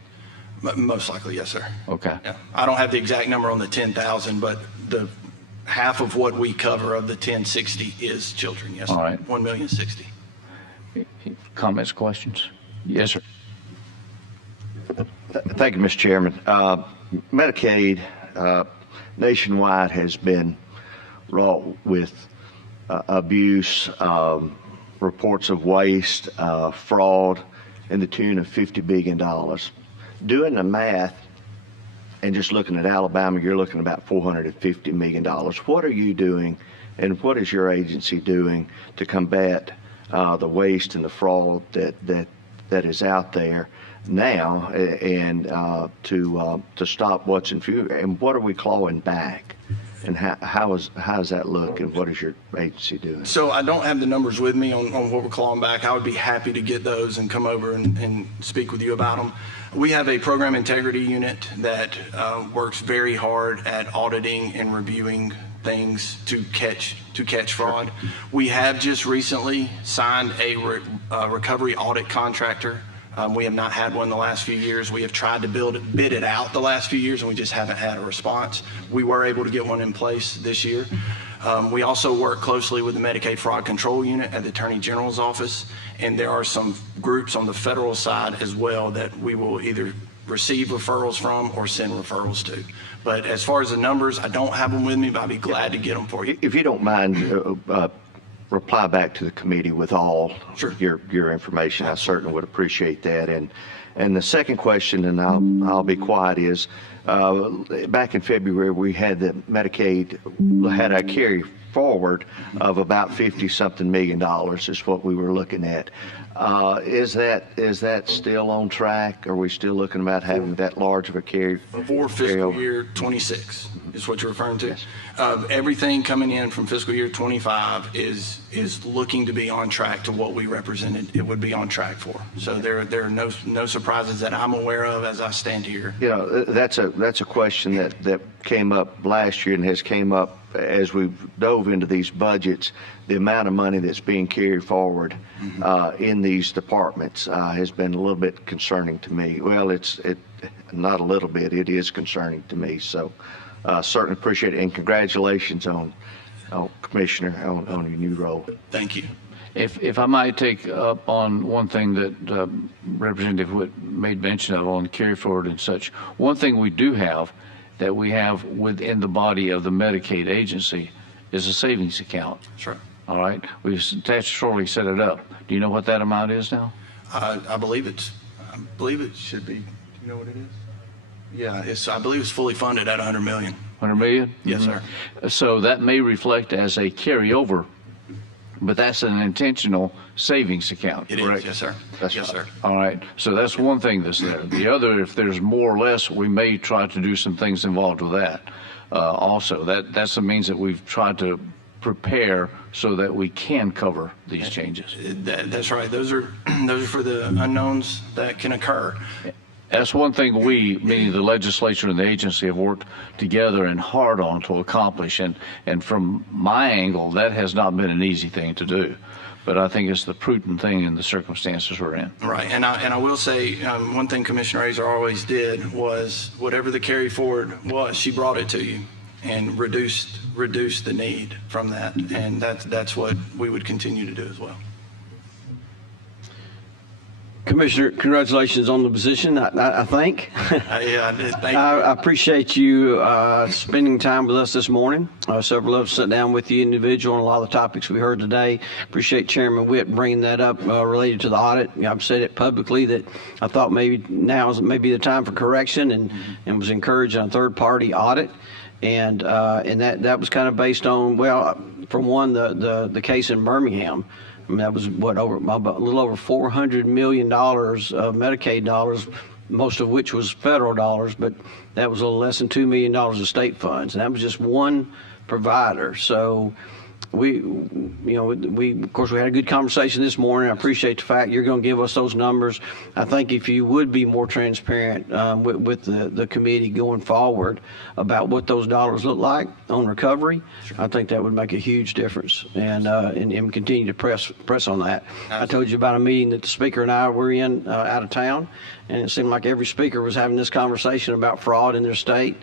Most likely, yes, sir. Okay. Yeah. I don't have the exact number on the 10,000, but the half of what we cover of the 1060 is children, yes. All right. 1,060,000. Comments, questions? Yes, sir. Thank you, Mr. Chairman. Medicaid nationwide has been wrought with abuse, reports of waste, fraud, in the tune of $50 billion. Doing the math and just looking at Alabama, you're looking at about $450 million. What are you doing and what is your agency doing to combat the waste and the fraud that is out there now and to stop what's in future? And what are we clawing back? And how does that look, and what is your agency doing? So I don't have the numbers with me on what we're clawing back. I would be happy to get those and come over and speak with you about them. We have a program integrity unit that works very hard at auditing and reviewing things to catch fraud. We have just recently signed a recovery audit contractor. We have not had one the last few years. We have tried to bid it out the last few years, and we just haven't had a response. We were able to get one in place this year. We also work closely with the Medicaid Fraud Control Unit at the Attorney General's office, and there are some groups on the federal side as well that we will either receive referrals from or send referrals to. But as far as the numbers, I don't have them with me, but I'd be glad to get them for you. If you don't mind, reply back to the committee with all your information. I certainly would appreciate that. And the second question, and I'll be quiet, is back in February we had the Medicaid had a carry forward of about $50-something million is what we were looking at. Is that still on track? Are we still looking about having that large of a carry? For fiscal year 26 is what you're referring to. Yes. Everything coming in from fiscal year 25 is looking to be on track to what we represented it would be on track for. So there are no surprises that I'm aware of as I stand here. You know, that's a question that came up last year and has came up as we've dove into these budgets. The amount of money that's being carried forward in these departments has been a little bit concerning to me. Well, it's not a little bit, it is concerning to me. So certainly appreciate it, and congratulations on Commissioner on your new role. Thank you. If I might take up on one thing that Representative Witt made mention of on carry forward and such. One thing we do have that we have within the body of the Medicaid agency is a savings account. Sure. All right. We've statutorily set it up. Do you know what that amount is now? I believe it should be. Do you know what it is? Yeah, I believe it's fully funded at $100 million. $100 million? Yes, sir. So that may reflect as a carryover, but that's an intentional savings account. It correct? Is, yes, sir. Yes, sir. All right. So that's one thing that's there. The other, if there's more or less, we may try to do some things involved with that. Also, that's the means that we've tried to prepare so that we can cover these changes. That's right. Those are for the unknowns that can occur. That's one thing we, meaning the legislature and the agency, have worked together and hard on to accomplish. And from my angle, that has not been an easy thing to do. But I think it's the prudent thing in the circumstances we're in. Right. And I will say one thing Commissioner Azar always did was whatever the carry forward was, she brought it to you and reduced the need from that. And that's what we would continue to do as well. Commissioner, congratulations on the position, I think. Yeah, I did. Thank you. I appreciate you spending time with us this morning. Several of us sat down with you individually on a lot of the topics we heard today. Appreciate Chairman Witt bringing that up related to the audit. I've said it publicly that I thought maybe now is maybe the time for correction and was encouraging a third-party audit. And that was kind of based on, well, for one, the case in Birmingham. I mean, that was a little over $400 million of Medicaid dollars most of which was federal dollars, but that was a little less than $2 million of state funds, and that was just one provider. So we of course, we had a good conversation this morning. I appreciate the fact you're going to give us those numbers. I think if you would be more transparent with the committee going forward about what those dollars look like on recovery, I think that would make a huge difference, and continue to press on that. I told you about a meeting that the speaker and I were in out of town, and it seemed like every speaker was having this conversation about fraud in their state.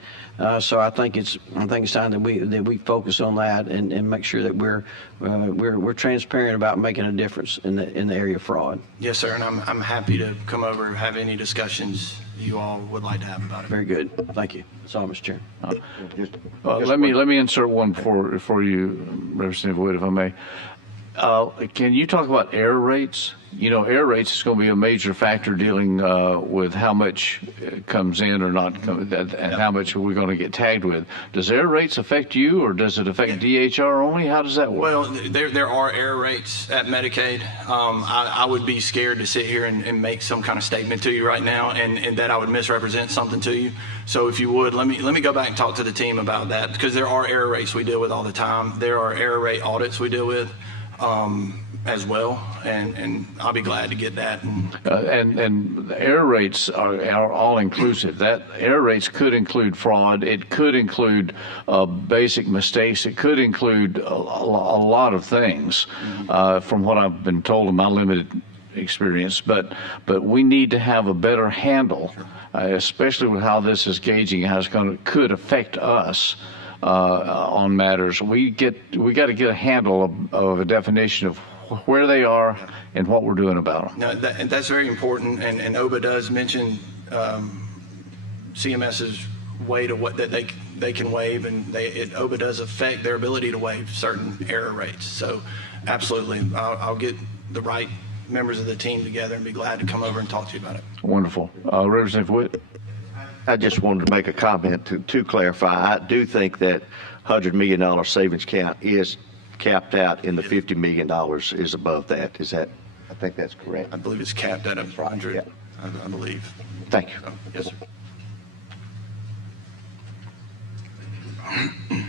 So I think it's time that we focus on that and make sure that we're transparent about making a difference in the area of fraud. Yes, sir, and I'm happy to come over and have any discussions you all would like to have about it. Very good. Thank you. That's all, Mr. Chairman. Let me insert one for you, Representative Wood, if I may. Can you talk about error rates? Error rates is going to be a major factor dealing with how much comes in or not, and how much we're going to get tagged with. Does error rates affect you, or does it affect DHR only? How does that work? Well, there are error rates at Medicaid. I would be scared to sit here and make some kind of statement to you right now, and that I would misrepresent something to you. So if you would, let me go back and talk to the team about that, because there are error rates we deal with all the time. There are error rate audits we deal with as well, and I'll be glad to get that. And the error rates are all inclusive. That error rates could include fraud. It could include basic mistakes. It could include a lot of things, from what I've been told in my limited experience. But we need to have a better handle, especially with how this is gauging, how could affect us. On matters, we got to get a handle of a definition of where they are and what we're doing about them. No, that's very important, and OBA does mention CMS's way to what that they can waive, and OBA does affect their ability to waive certain error rates. So, absolutely, I'll get the right members of the team together and be glad to come over and talk to you about it. Wonderful, Representative Witt. I just wanted to make a comment to clarify. I do think that $100 million savings count is capped out in the $50 million is above that. I think that's correct. I believe it's capped at 100, yeah. I believe. Thank you. Yes, sir. I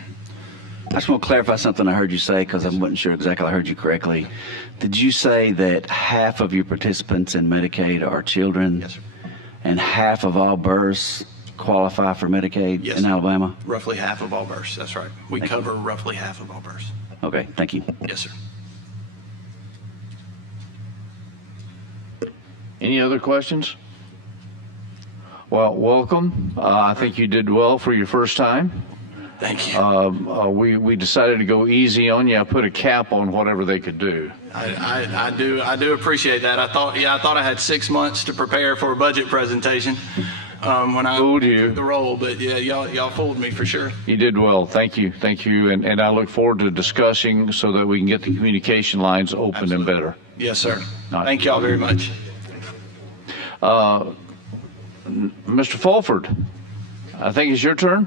just want to clarify something I heard you say, because I wasn't sure exactly I heard you correctly. Did you say that half of your participants in Medicaid are children? Yes, sir. And half of all births qualify for Medicaid in Alabama? Roughly half of all births, that's right. We cover roughly half of all births. Okay, thank you. Yes, sir. Any other questions? Well, welcome. I think you did well for your first time. Thank you. We decided to go easy on you. I put a cap on whatever they could do. I do appreciate that. I thought I had 6 months to prepare for a budget presentation when I took the role, but yeah, y'all fooled me for sure. You did well. Thank you, and I look forward to discussing so that we can get the communication lines open. Absolutely. And better. Yes, sir. Thank y'all very much. Mr. Fulford, I think it's your turn.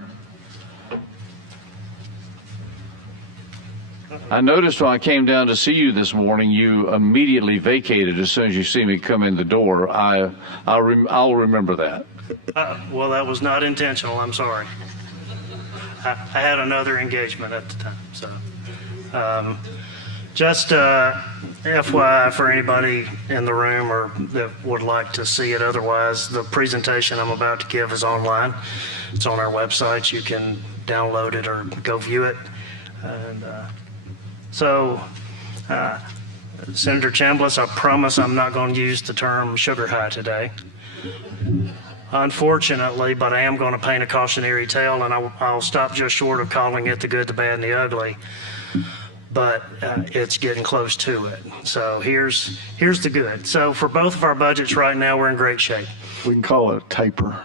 I noticed when I came down to see you this morning, you immediately vacated as soon as you see me come in the door. I'll remember that. Well, that was not intentional. I'm sorry. I had another engagement at the time. So, just FYI for anybody in the room or that would like to see it otherwise, the presentation I'm about to give is online. It's on our website. You can download it or go view it. And So, Senator Chambliss, I promise I'm not going to use the term sugar high today. Unfortunately, but I am going to paint a cautionary tale, and I'll stop just short of calling it the good, the bad, and the ugly. But it's getting close to it. So here's the good. So for both of our budgets right now, we're in great shape. We can call it a taper.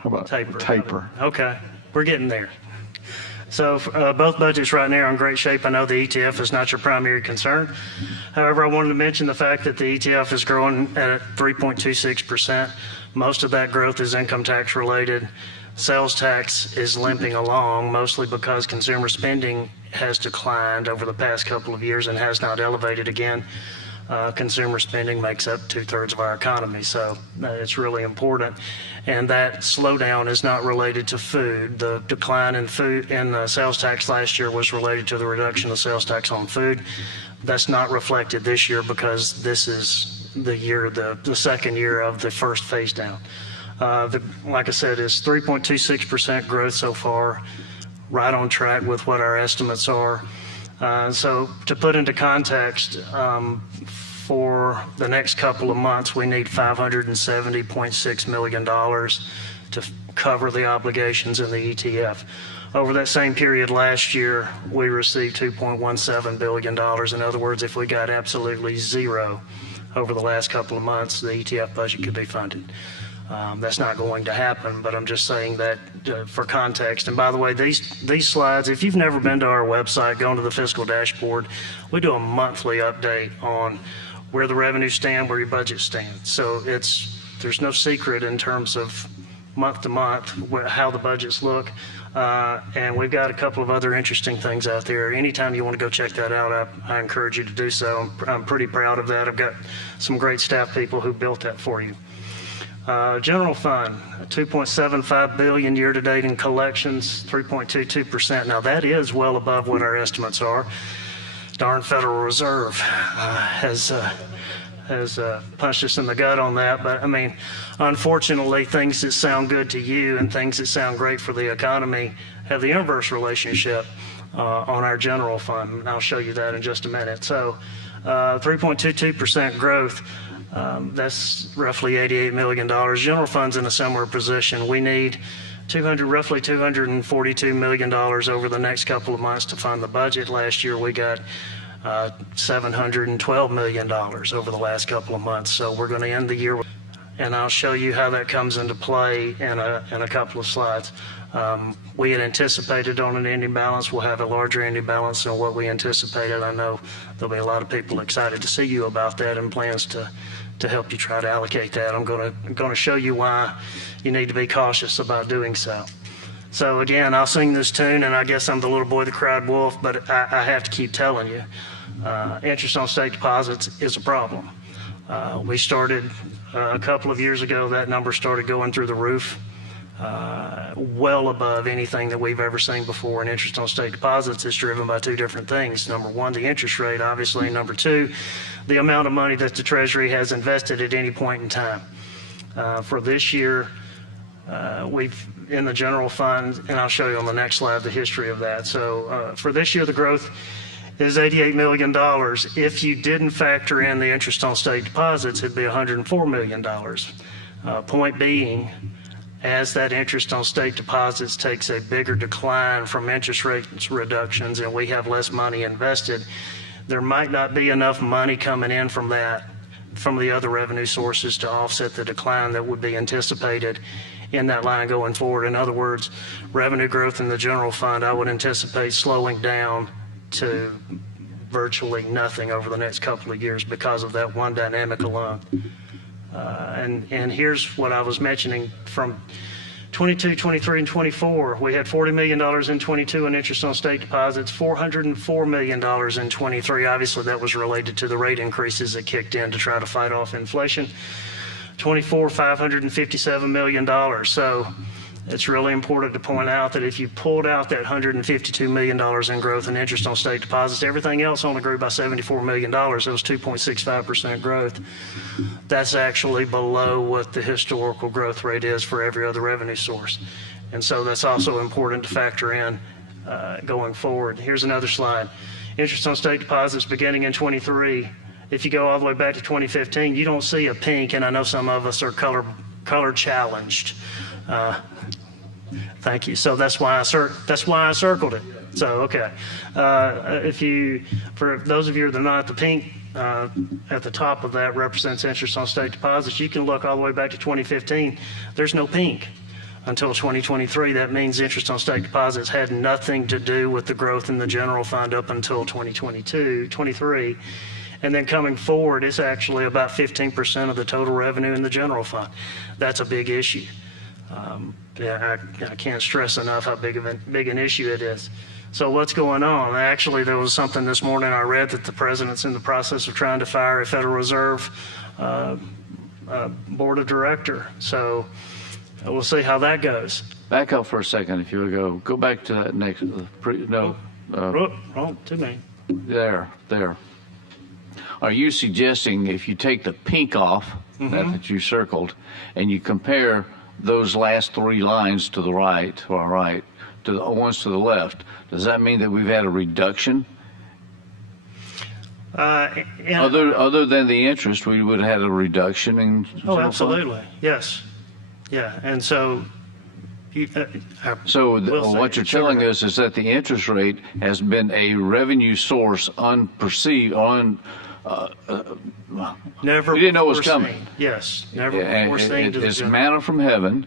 How about taper? Okay, we're getting there. So both budgets right now are in great shape. I know the ETF is not your primary concern. However, I wanted to mention the fact that the ETF is growing at 3.26%. Most of that growth is income tax related. Sales tax is limping along, mostly because consumer spending has declined over the past couple of years and has not elevated again. Consumer spending makes up 2/3 of our economy, so it's really important. And that slowdown is not related to food. The decline in food in sales tax last year was related to the reduction of sales tax on food. That's not reflected this year because this is the second year of the first phase down. Like I said, it's 3.26% growth so far, right on track with what our estimates are. So to put into context, for the next couple of months, we need $570.6 million to cover the obligations in the ETF. Over that same period last year, we received $2.17 billion. In other words, if we got absolutely zero over the last couple of months, the ETF budget could be funded. That's not going to happen, but I'm just saying that for context. And by the way, these slides, if you've never been to our website, go into the fiscal dashboard. We do a monthly update on where the revenues stand, where your budget stands. So there's no secret in terms of month to month how the budgets look. And we've got a couple of other interesting things out there. Anytime you want to go check that out, I encourage you to do so. I'm pretty proud of that. I've got some great staff people who built that for you. General fund, $2.75 billion year-to-date in collections, 3.22%. Now that is well above what our estimates are. Darn Federal Reserve has punched us in the gut on that. But I mean, unfortunately, things that sound good to you and things that sound great for the economy have the inverse relationship on our general fund. And I'll show you that in just a minute. So 3.22% growth. That's roughly $88 million. General fund's in a similar position. We need roughly $242 million over the next couple of months to fund the budget. Last year we got $712 million over the last couple of months. So we're going to end the year, and I'll show you how that comes into play in a couple of slides. We had anticipated on an ending balance. We'll have a larger ending balance than what we anticipated. I know there'll be a lot of people excited to see you about that and plans to help you try to allocate that. I'm going to show you why you need to be cautious about doing so. So again, I'll sing this tune, and I guess I'm the little boy that cried wolf, but I have to keep telling you, interest on state deposits is a problem. We started a couple of years ago, that number started going through the roof, well above anything that we've ever seen before. And interest on state deposits is driven by two different things. Number one, the interest rate, obviously. Number two, the amount of money that the Treasury has invested at any point in time. For this year, we've in the general fund, and I'll show you on the next slide the history of that. So for this year, the growth is $88 million. If you didn't factor in the interest on state deposits, it'd be $104 million. Point being, as that interest on state deposits takes a bigger decline from interest rates reductions and we have less money invested, there might not be enough money coming in from the other revenue sources to offset the decline that would be anticipated in that line going forward. In other words, revenue growth in the general fund, I would anticipate slowing down to virtually nothing over the next couple of years because of that one dynamic alone. And here's what I was mentioning from 22, 23, and 24. We had $40 million in 22 in interest on state deposits, $404 million in 23. Obviously, that was related to the rate increases that kicked in to try to fight off inflation. 24, $557 million. So it's really important to point out that if you pulled out that $152 million in growth in interest on state deposits, everything else only grew by $74 million. That was 2.65% growth. That's actually below what the historical growth rate is for every other revenue source. And so that's also important to factor in going forward. Here's another slide. Interest on state deposits beginning in 23. If you go all the way back to 2015, you don't see a pink, and I know some of us are color challenged. Thank you. So that's why I circled it. So okay, for those of you that are not, the pink at the top of that represents interest on state deposits. You can look all the way back to 2015. There's no pink until 2023. That means interest on state deposits had nothing to do with the growth in the general fund up until 23. And then coming forward, it's actually about 15% of the total revenue in the general fund. That's a big issue. I can't stress enough how big an issue it is. So what's going on? Actually, there was something this morning I read that the president's in the process of trying to fire a Federal Reserve board of director. So we'll see how that goes. Back up for a second, if you would go back to that next. Wrong, too many. There. Are you suggesting if you take the pink off, that you circled, and you compare those last three lines to the right, to the ones to the left, does that mean that we've had a reduction? Other than the interest, we would have had a reduction in. Oh, absolutely. Yes. Yeah. And so. What you're telling us is that the interest rate has been a revenue source unperceived, never. We didn't know it was coming. Yes, never foreseen. It's manna from heaven,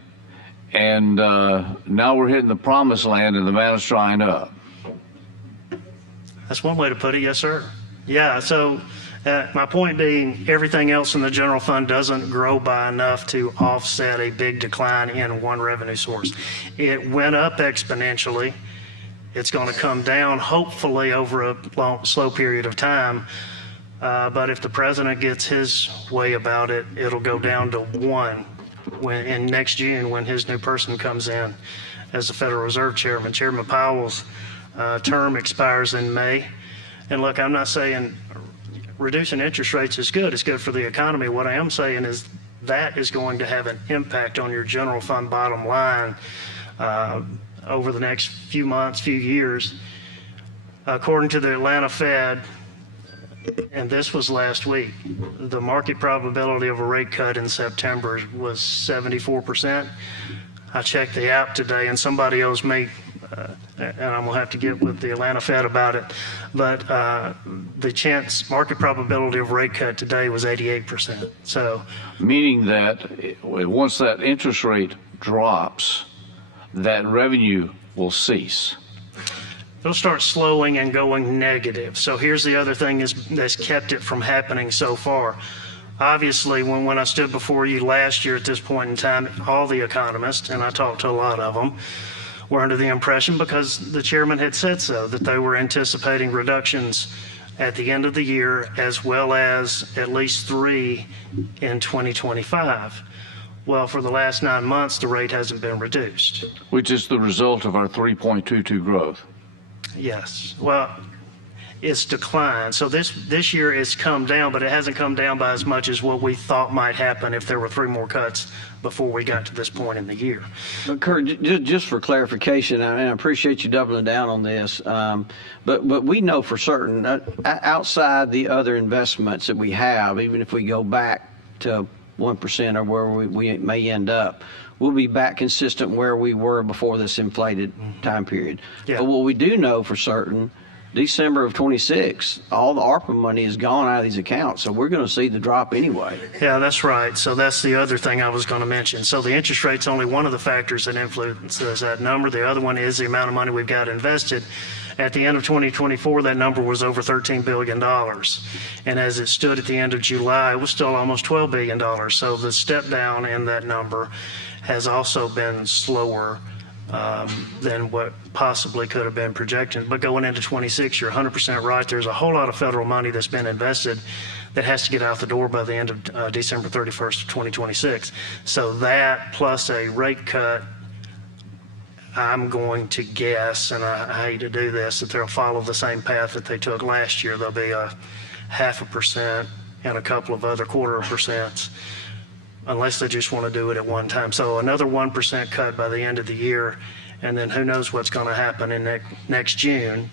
and now we're hitting the promised land, and the manna's drying up. That's one way to put it. Yes, sir. Yeah. So. My point being, everything else in the general fund doesn't grow by enough to offset a big decline in one revenue source. It went up exponentially. It's going to come down, hopefully, over a slow period of time. But if the president gets his way about it, it'll go down to 1 in next June when his new person comes in as the Federal Reserve Chairman. Chairman Powell's term expires in May. And look, I'm not saying reducing interest rates is good. It's good for the economy. What I am saying is that is going to have an impact on your general fund bottom line over the next few months, few years. According to the Atlanta Fed, and this was last week, the market probability of a rate cut in September was 74%. I checked the app today, and somebody owes me, and I'm going to have to get with the Atlanta Fed about it, but the market probability of rate cut today was 88%. So, meaning that once that interest rate drops, that revenue will cease. It'll start slowing and going negative. So here's the other thing that's kept it from happening so far. Obviously, when I stood before you last year at this point in time, all the economists, and I talked to a lot of them, were under the impression, because the chairman had said so, that they were anticipating reductions at the end of the year, as well as at least 3 in 2025. Well, for the last 9 months, the rate hasn't been reduced. Which is the result of our 3.22 growth. Yes. Well, it's declined. So this year it's come down, but it hasn't come down by as much as what we thought might happen if there were 3 more cuts before we got to this point in the year. But Kirk, just for clarification, I appreciate you doubling down on this, but we know for certain, outside the other investments that we have, even if we go back to 1% or where we may end up, we'll be back consistent where we were before this inflated time period. Yeah. But what we do know for certain, December of 26, all the ARPA money is gone out of these accounts, so we're going to see the drop anyway. Yeah, that's right. So that's the other thing I was going to mention. So the interest rate's only one of the factors that influences that number. The other one is the amount of money we've got invested. At the end of 2024, that number was over $13 billion. And as it stood at the end of July, it was still almost $12 billion. So the step down in that number has also been slower than what possibly could have been projected. But going into 26, you're 100% right. There's a whole lot of federal money that's been invested that has to get out the door by the end of December 31st of 2026. So that plus a rate cut, I'm going to guess, and I hate to do this, that they'll follow the same path that they took last year. There'll be a 0.5% and a couple of other 0.25%, unless they just want to do it at one time. So another 1% cut by the end of the year, and then who knows what's going to happen in next June.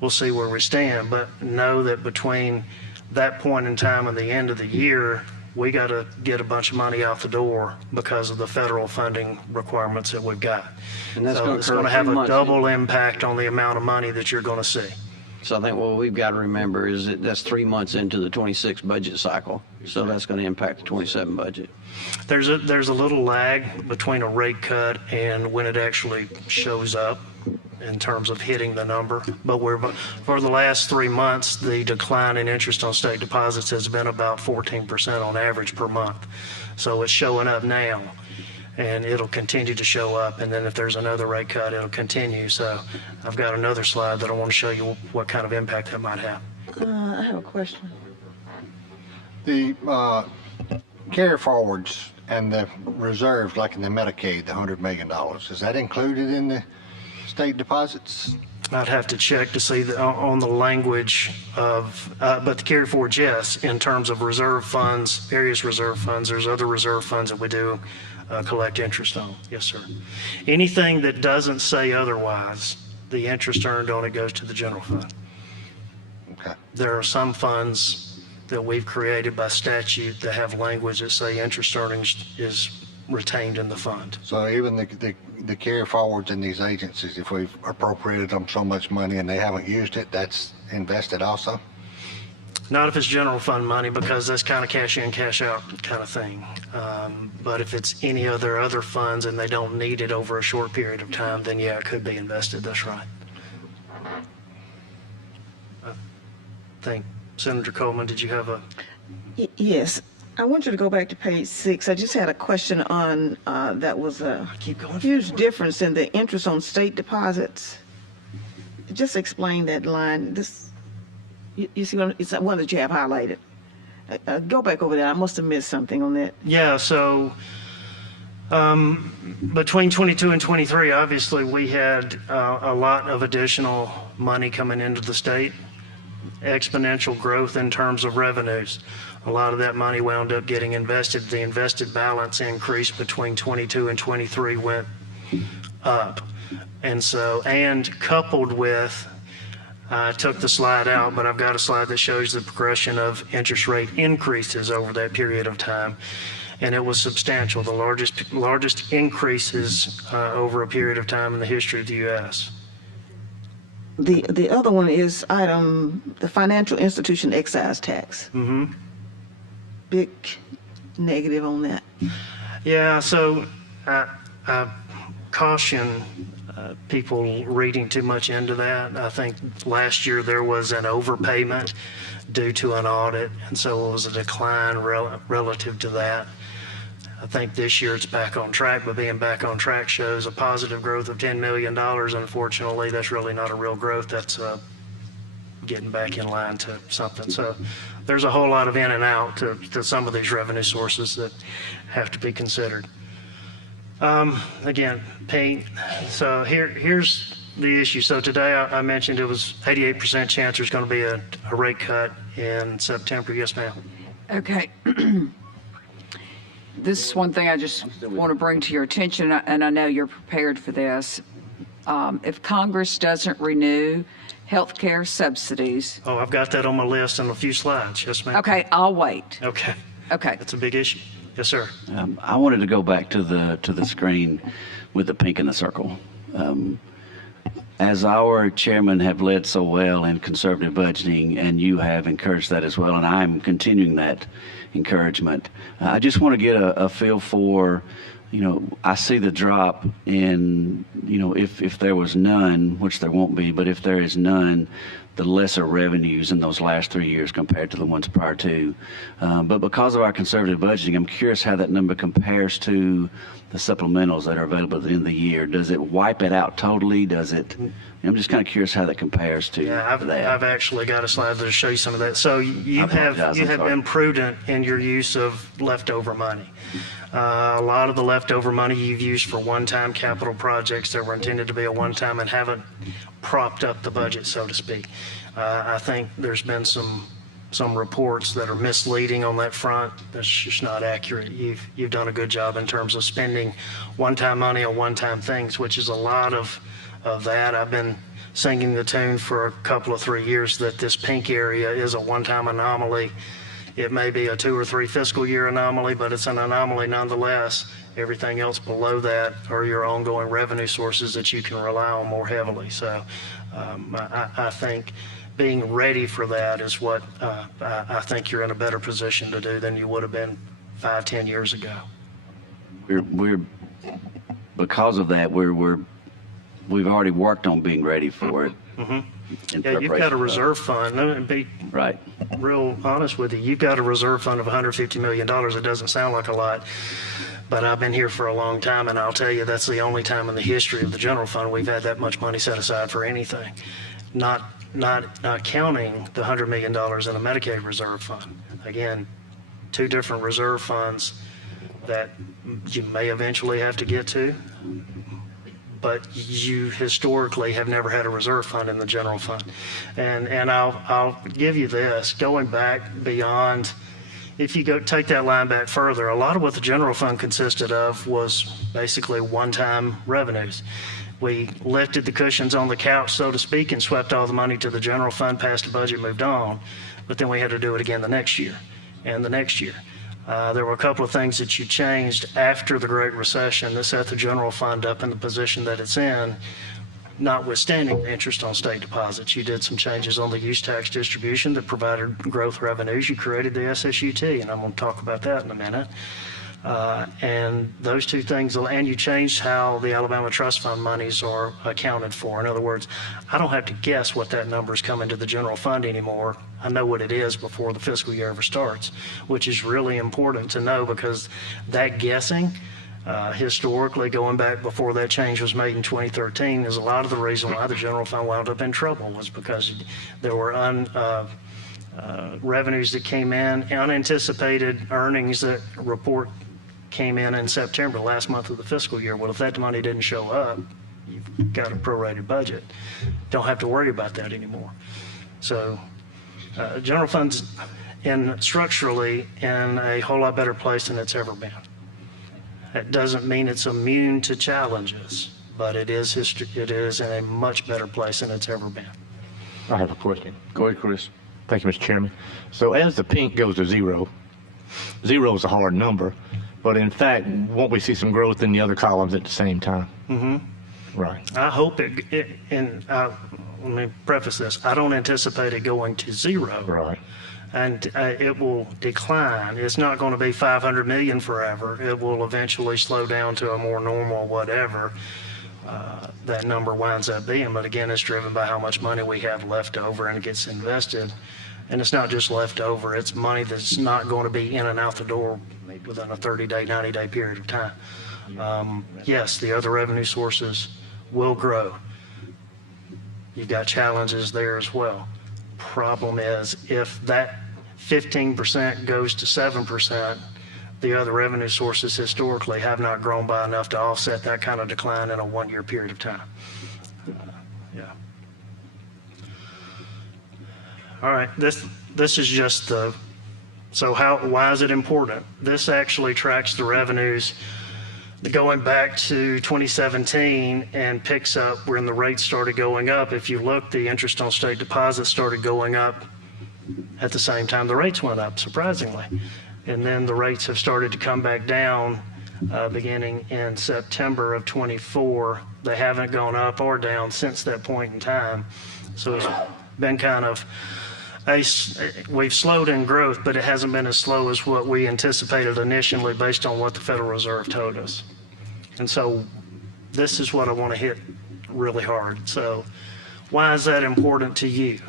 We'll see where we stand, but know that between that point in time and the end of the year, we got to get a bunch of money out the door because of the federal funding requirements that we've got. And that's so it's going to have a double impact on the amount of money that you're going to see. So I think what we've got to remember is that that's 3 months into the 26 budget cycle. So that's going to impact the 27 budget. There's a little lag between a rate cut and when it actually shows up in terms of hitting the number. But for the last 3 months, the decline in interest on state deposits has been about 14% on average per month. So it's showing up now. and it'll continue to show up. And then if there's another rate cut, it'll continue. So I've got another slide that I want to show you what kind of impact that might have. I have a question. The carry forwards and the reserves, like in the Medicaid, the $100 million, is that included in the state deposits? I'd have to check to see on the language of, but the carry forward, yes, in terms of reserve funds, various reserve funds, there's other reserve funds that we do collect interest on. Yes, sir. Anything that doesn't say otherwise, the interest earned on it goes to the general fund. Okay. There are some funds that we've created by statute that have language that say interest earnings is retained in the fund. So even the carry forwards in these agencies, if we've appropriated them so much money and they haven't used it, that's invested also? Not if it's general fund money, because that's kind of cash in, cash out kind of thing. But if it's any other funds and they don't need it over a short period of time, then yeah, it could be invested. That's right. I think Senator Coleman, did you have a? Yes. I want you to go back to page 6. I just had a question on that was a huge difference in the interest on state deposits. Just explain that line. You see, it's one that you have highlighted. Go back over there. I must have missed something on that. Yeah. So between 22 and 23, obviously we had a lot of additional money coming into the state. Exponential growth in terms of revenues. A lot of that money wound up getting invested. The invested balance increase between 22 and 23 went up. And so, and coupled with, I took the slide out, but I've got a slide that shows the progression of interest rate increases over that period of time. And it was substantial, the largest increases over a period of time in the history of the U.S. The other one is the financial institution excise tax. Mm-hmm. Big negative on that. Yeah, so I caution people reading too much into that. I think last year there was an overpayment due to an audit, and so it was a decline relative to that. I think this year it's back on track, but being back on track shows a positive growth of $10 million. Unfortunately, that's really not a real growth. That's getting back in line to something. So there's a whole lot of in and out to some of these revenue sources that have to be considered. Again, paint. So here's the issue. So today I mentioned it was 88% chance there's going to be a rate cut in September. Yes, ma'am. Okay. This is one thing I just want to bring to your attention, and I know you're prepared for this. If Congress doesn't renew health care subsidies. Oh, I've got that on my list in a few slides. Yes, ma'am. Okay, I'll wait. Okay. Okay. That's a big issue. Yes, sir. I wanted to go back to the screen with the pink in the circle. As our chairman have led so well in conservative budgeting, and you have encouraged that as well, and I'm continuing that encouragement. I just want to get a feel for, I see the drop in, if there was none, which there won't be, but if there is none, the lesser revenues in those last 3 years compared to the ones prior to. But because of our conservative budgeting, I'm curious how that number compares to the supplementals that are available at the end of the year. Does it wipe it out totally? Does it? I'm just kind of curious how that compares to that. I've actually got a slide that'll show you some of that. So you have been prudent in your use of leftover money. A lot of the leftover money you've used for one-time capital projects that were intended to be a one-time and haven't propped up the budget, so to speak. I think there's been some reports that are misleading on that front. That's just not accurate. You've done a good job in terms of spending one-time money on one-time things, which is a lot of that. I've been singing the tune for a couple of 3 years that this pink area is a one-time anomaly. It may be a 2 or 3 fiscal year anomaly, but it's an anomaly nonetheless. Everything else below that are your ongoing revenue sources that you can rely on more heavily. So I think being ready for that is what I think you're in a better position to do than you would have been 5-10 years ago. We're because of that we've already worked on being ready for it. Mm-hmm. Yeah, you've got a reserve fund. Let me be real honest with you. You've got a reserve fund of $150 million. It doesn't sound like a lot, But I've been here for a long time, and I'll tell you that's the only time in the history of the general fund we've had that much money set aside for anything. Not counting the $100 million in the Medicaid reserve fund. Again, two different reserve funds that you may eventually have to get to, but you historically have never had a reserve fund in the general fund. And I'll give you this, going back beyond, if you take that line back further, a lot of what the general fund consisted of was basically one-time revenues. We lifted the cushions on the couch, so to speak, and swept all the money to the general fund, passed the budget, moved on, but then we had to do it again the next year and the next year. There were a couple of things that you changed after the Great Recession that set the general fund up in the position that it's in, notwithstanding the interest on state deposits. You did some changes on the use tax distribution that provided growth revenues. You created the SSUT, and I'm going to talk about that in a minute. And those two things, and you changed how the Alabama Trust Fund monies are accounted for. In other words, I don't have to guess what that number is coming to the general fund anymore. I know what it is before the fiscal year ever starts, which is really important to know, because that guessing, historically, going back before that change was made in 2013, is a lot of the reason why the general fund wound up in trouble, was because there were revenues that came in, unanticipated earnings that came in September, last month of the fiscal year. Well, if that money didn't show up, you've got a prorated budget. Don't have to worry about that anymore. So general fund's structurally in a whole lot better place than it's ever been. That doesn't mean it's immune to challenges, but it is in a much better place than it's ever been. I have a question. Go ahead, Chris. Thank you, Mr. Chairman. So as the pink goes to zero is a hard number, but in fact, won't we see some growth in the other columns at the same time? Mm-hmm. Right. I hope let me preface this. I don't anticipate it going to zero. Right. And it will decline. It's not going to be 500 million forever. It will eventually slow down to a more normal whatever that number winds up being. But again, it's driven by how much money we have left over, and it gets invested. And it's not just left over. It's money that's not going to be in and out the door within a 30-day, 90-day period of time. Yes, the other revenue sources will grow. You've got challenges there as well. Problem is, if that 15% goes to 7%, the other revenue sources historically have not grown by enough to offset that kind of decline in a one-year period of time. Yeah. All right, this is just why is it important? This actually tracks the revenues going back to 2017 and picks up when the rates started going up. If you look, the interest on state deposits started going up at the same time the rates went up, surprisingly. And then the rates have started to come back down beginning in September of 24. They haven't gone up or down since that point in time. So it's been kind of we've slowed in growth, but it hasn't been as slow as what we anticipated initially based on what the Federal Reserve told us. And so this is what I want to hit really hard. So why is that important to you?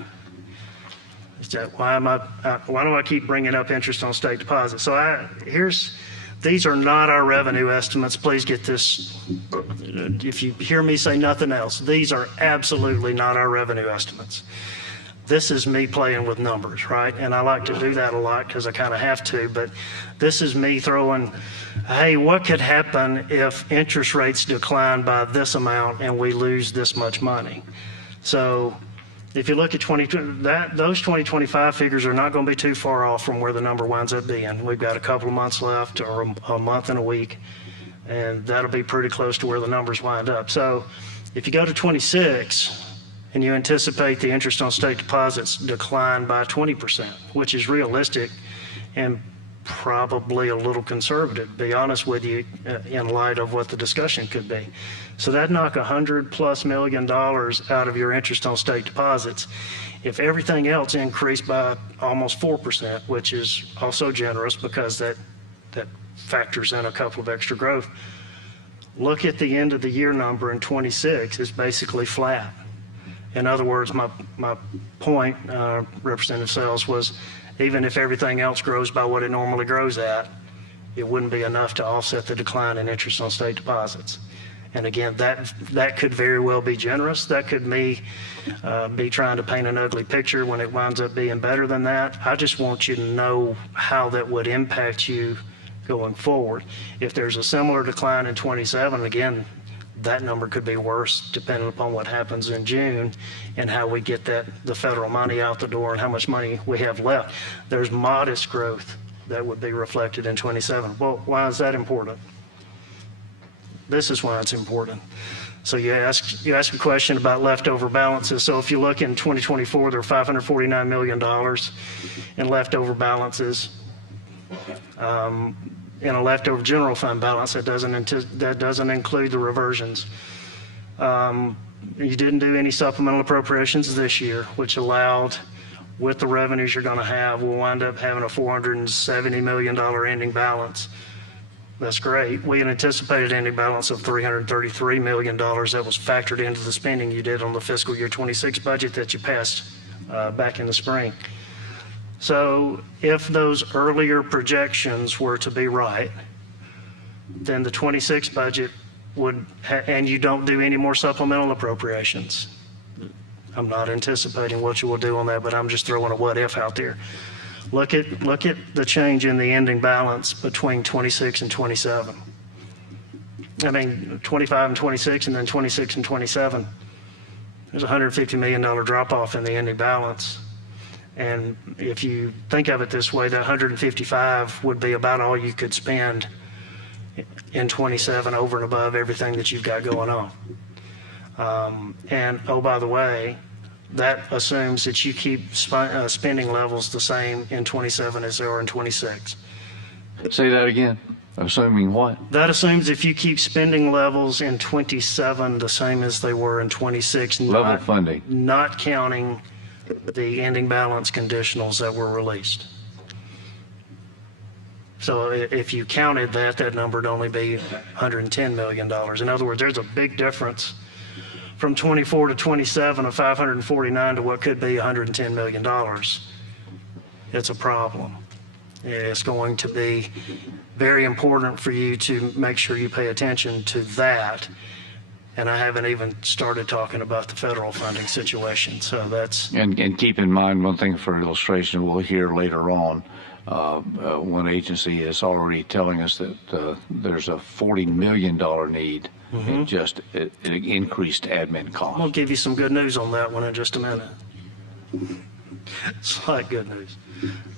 Is that why do I keep bringing up interest on state deposits? So these are not our revenue estimates. Please get this. If you hear me say nothing else, these are absolutely not our revenue estimates. This is me playing with numbers, right? And I like to do that a lot because I kind of have to, but this is me throwing, hey, what could happen if interest rates decline by this amount and we lose this much money? So if you look at those 2025 figures are not going to be too far off from where the number winds up being. We've got a couple of months left, or a month and a week, and that'll be pretty close to where the numbers wind up. So if you go to 26, and you anticipate the interest on state deposits decline by 20%, which is realistic and probably a little conservative, to be honest with you, in light of what the discussion could be. So that'd knock $100+ million out of your interest on state deposits. If everything else increased by almost 4%, which is also generous because that factors in a couple of extra growth, look at the end of the year number in 26 is basically flat. In other words, my point, Representative Sells, was even if everything else grows by what it normally grows at, it wouldn't be enough to offset the decline in interest on state deposits. And again, that could very well be generous. That could be trying to paint an ugly picture when it winds up being better than that. I just want you to know how that would impact you going forward. If there's a similar decline in 27, again, that number could be worse depending upon what happens in June and how we get the federal money out the door and how much money we have left. There's modest growth that would be reflected in 27. Well, why is that important? This is why it's important. So you ask a question about leftover balances. So if you look in 2024, there are $549 million in leftover balances. In a leftover general fund balance that doesn't include the reversions. You didn't do any supplemental appropriations this year, which allowed, with the revenues you're going to have, we'll wind up having a $470 million ending balance. That's great. We had anticipated ending balance of $333 million that was factored into the spending you did on the fiscal year 26 budget that you passed back in the spring. So if those earlier projections were to be right, then the 26 budget would, and you don't do any more supplemental appropriations. I'm not anticipating what you will do on that, but I'm just throwing a what if out there. Look at the change in the ending balance between 26 and 27. I mean, 25 and 26, and then 26 and 27. There's a $150 million drop off in the ending balance. And if you think of it this way, that 155 would be about all you could spend in 27 over and above everything that you've got going on. And oh, by the way, that assumes that you keep spending levels the same in 27 as they are in 26. Say that again. Assuming what? That assumes if you keep spending levels in 27 the same as they were in 26. Level funding. Not counting the ending balance conditionals that were released. So if you counted that number would only be $110 million. In other words, there's a big difference from 24 to 27 of 549 to what could be $110 million. It's a problem. It's going to be very important for you to make sure you pay attention to that. And I haven't even started talking about the federal funding situation. So that's... And keep in mind, one thing for illustration, we'll hear later on, one agency is already telling us that there's a $40 million need in just increased admin costs. I'll give you some good news on that one in just a minute. Slight good news.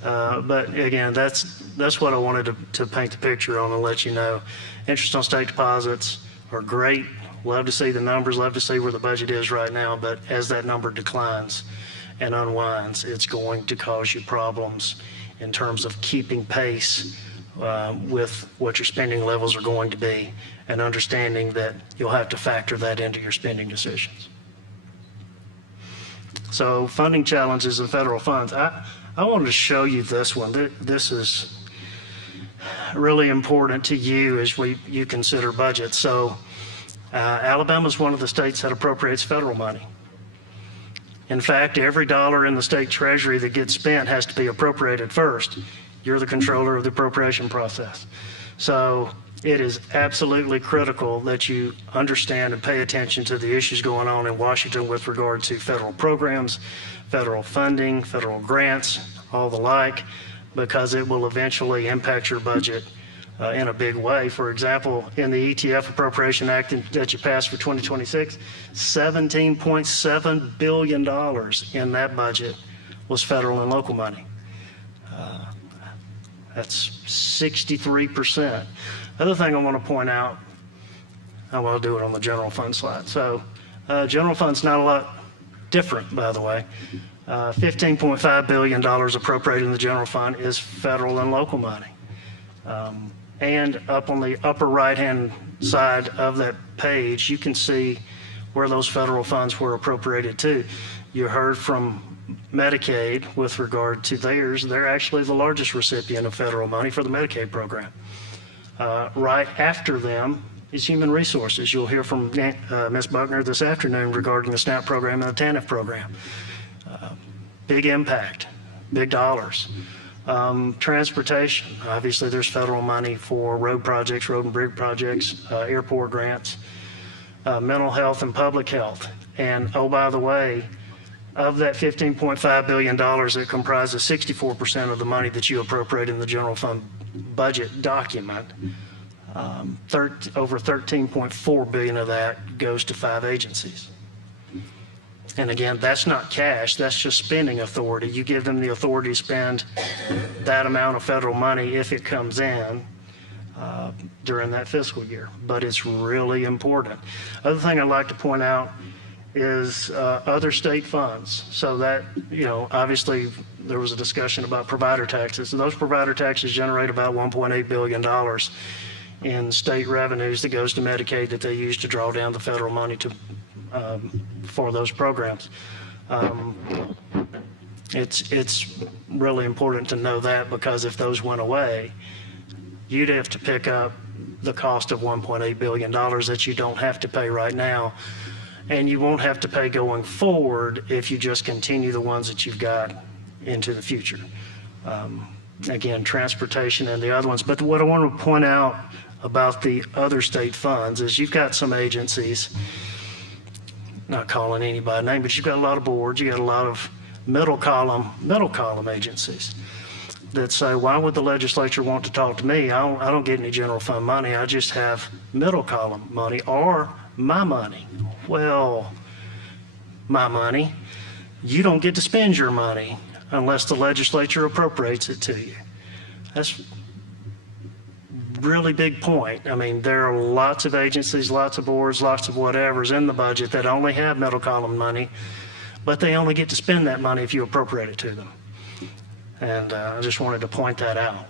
But again, that's what I wanted to paint the picture on and let you know. Interest on state deposits are great. Love to see the numbers, love to see where the budget is right now, but as that number declines and unwinds, it's going to cause you problems in terms of keeping pace with what your spending levels are going to be and understanding that you'll have to factor that into your spending decisions. So funding challenges in federal funds. I wanted to show you this one. This is really important to you as you consider budgets. So Alabama is one of the states that appropriates federal money. In fact, every dollar in the state treasury that gets spent has to be appropriated first. You're the controller of the appropriation process. So it is absolutely critical that you understand and pay attention to the issues going on in Washington with regard to federal programs, federal funding, federal grants, all the like, because it will eventually impact your budget in a big way. For example, in the ETF Appropriation Act that you passed for 2026, $17.7 billion in that budget was federal and local money. That's 63%. Other thing I want to point out, I'll do it on the general fund slide. So general fund's not a lot different, by the way. $15.5 billion appropriated in the general fund is federal and local money. And up on the upper right-hand side of that page, you can see where those federal funds were appropriated to. You heard from Medicaid with regard to theirs. They're actually the largest recipient of federal money for the Medicaid program. Right after them is Human Resources. You'll hear from Ms. Buckner this afternoon regarding the SNAP program and the TANF program. Big impact, big dollars. Transportation, obviously there's federal money for road projects, road and bridge projects, airport grants, mental health and public health. And oh, by the way, of that $15.5 billion, it comprises 64% of the money that you appropriate in the general fund budget document. Over $13.4 billion of that goes to 5 agencies. And again, that's not cash, that's just spending authority. You give them the authority to spend that amount of federal money if it comes in during that fiscal year. But it's really important. Other thing I'd like to point out is other state funds. So that, obviously there was a discussion about provider taxes. And those provider taxes generate about $1.8 billion in state revenues that goes to Medicaid that they use to draw down the federal money for those programs. It's really important to know that, because if those went away, you'd have to pick up the cost of $1.8 billion that you don't have to pay right now. And you won't have to pay going forward if you just continue the ones that you've got into the future. Again, transportation and the other ones. But what I want to point out about the other state funds is you've got some agencies, not calling anybody name, but you've got a lot of boards, you got a lot of middle column agencies that say, why would the legislature want to talk to me? I don't get any general fund money. I just have middle column money or my money. Well, my money, you don't get to spend your money unless the legislature appropriates it to you. That's really big point. I mean, there are lots of agencies, lots of boards, lots of whatevers in the budget that only have middle column money, but they only get to spend that money if you appropriate it to them. And I just wanted to point that out.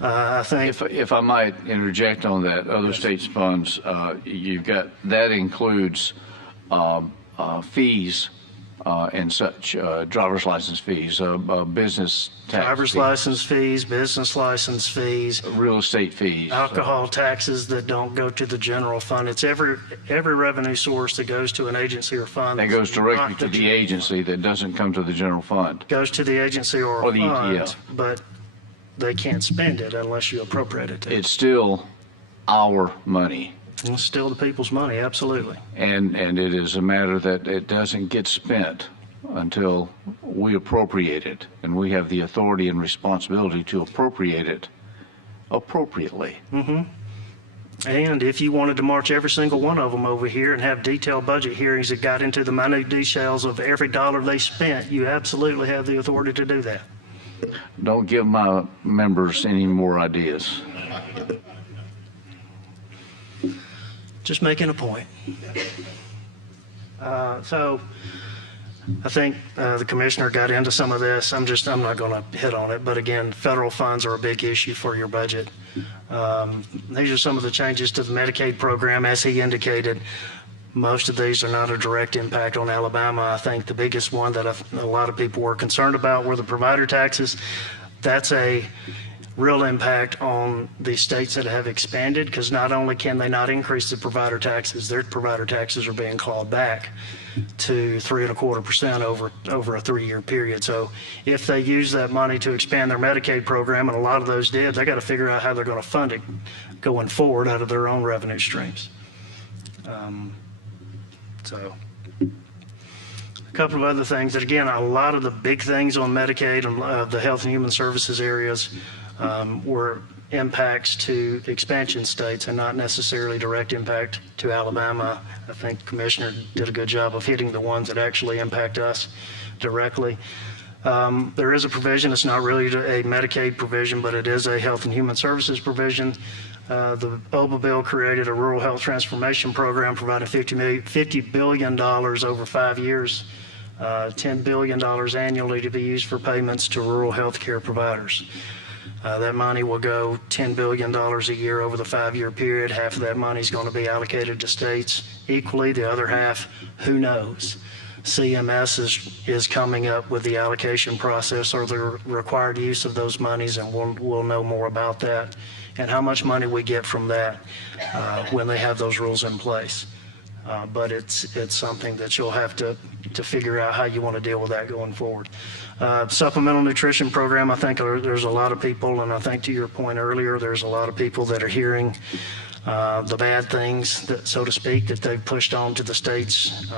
I think if I might interject on that, other states' funds, you've got, that includes fees and such, driver's license fees, business tax driver's fees, license fees, business license fees, real estate fees, alcohol taxes that don't go to the general fund. It's every revenue source that goes to an agency or fund. that goes directly to the agency, that doesn't come to the general fund. Goes to the agency or Or the fund, ETF. but they can't spend it unless you appropriate it to them. It's still our money. It's still the people's money, absolutely. And it is a matter that it doesn't get spent until we appropriate it, and we have the authority and responsibility to appropriate it appropriately. Mm-hmm. And if you wanted to march every single one of them over here and have detailed budget hearings that got into the minute details of every dollar they spent, you absolutely have the authority to do that. Don't give my members any more ideas. Just making a point. So I think the commissioner got into some of this. I'm not going to hit on it, but again, federal funds are a big issue for your budget. These are some of the changes to the Medicaid program. As he indicated, most of these are not a direct impact on Alabama. I think the biggest one that a lot of people were concerned about were the provider taxes. That's a real impact on the states that have expanded, because not only can they not increase the provider taxes, their provider taxes are being clawed back to 3.25% over a 3-year period. So if they use that money to expand their Medicaid program, and a lot of those did, they got to figure out how they're going to fund it going forward out of their own revenue streams. So a couple of other things that, again, a lot of the big things on Medicaid and the Health and Human Services areas were impacts to expansion states and not necessarily direct impact to Alabama. I think the Commissioner did a good job of hitting the ones that actually impact us directly. There is a provision, it's not really a Medicaid provision, but it is a Health and Human Services provision. The OBA bill created a rural health transformation program providing $50 billion over 5 years, $10 billion annually to be used for payments to rural health care providers. That money will go $10 billion a year over the 5-year period. Half of that money is going to be allocated to states equally. The other half, who knows? CMS is coming up with the allocation process or the required use of those monies, and we'll know more about that and how much money we get from that when they have those rules in place. But it's something that you'll have to figure out how you want to deal with that going forward. Supplemental nutrition program, I think there's a lot of people, and I think to your point earlier, there's a lot of people that are hearing the bad things, that, so to speak, that they've pushed on to the states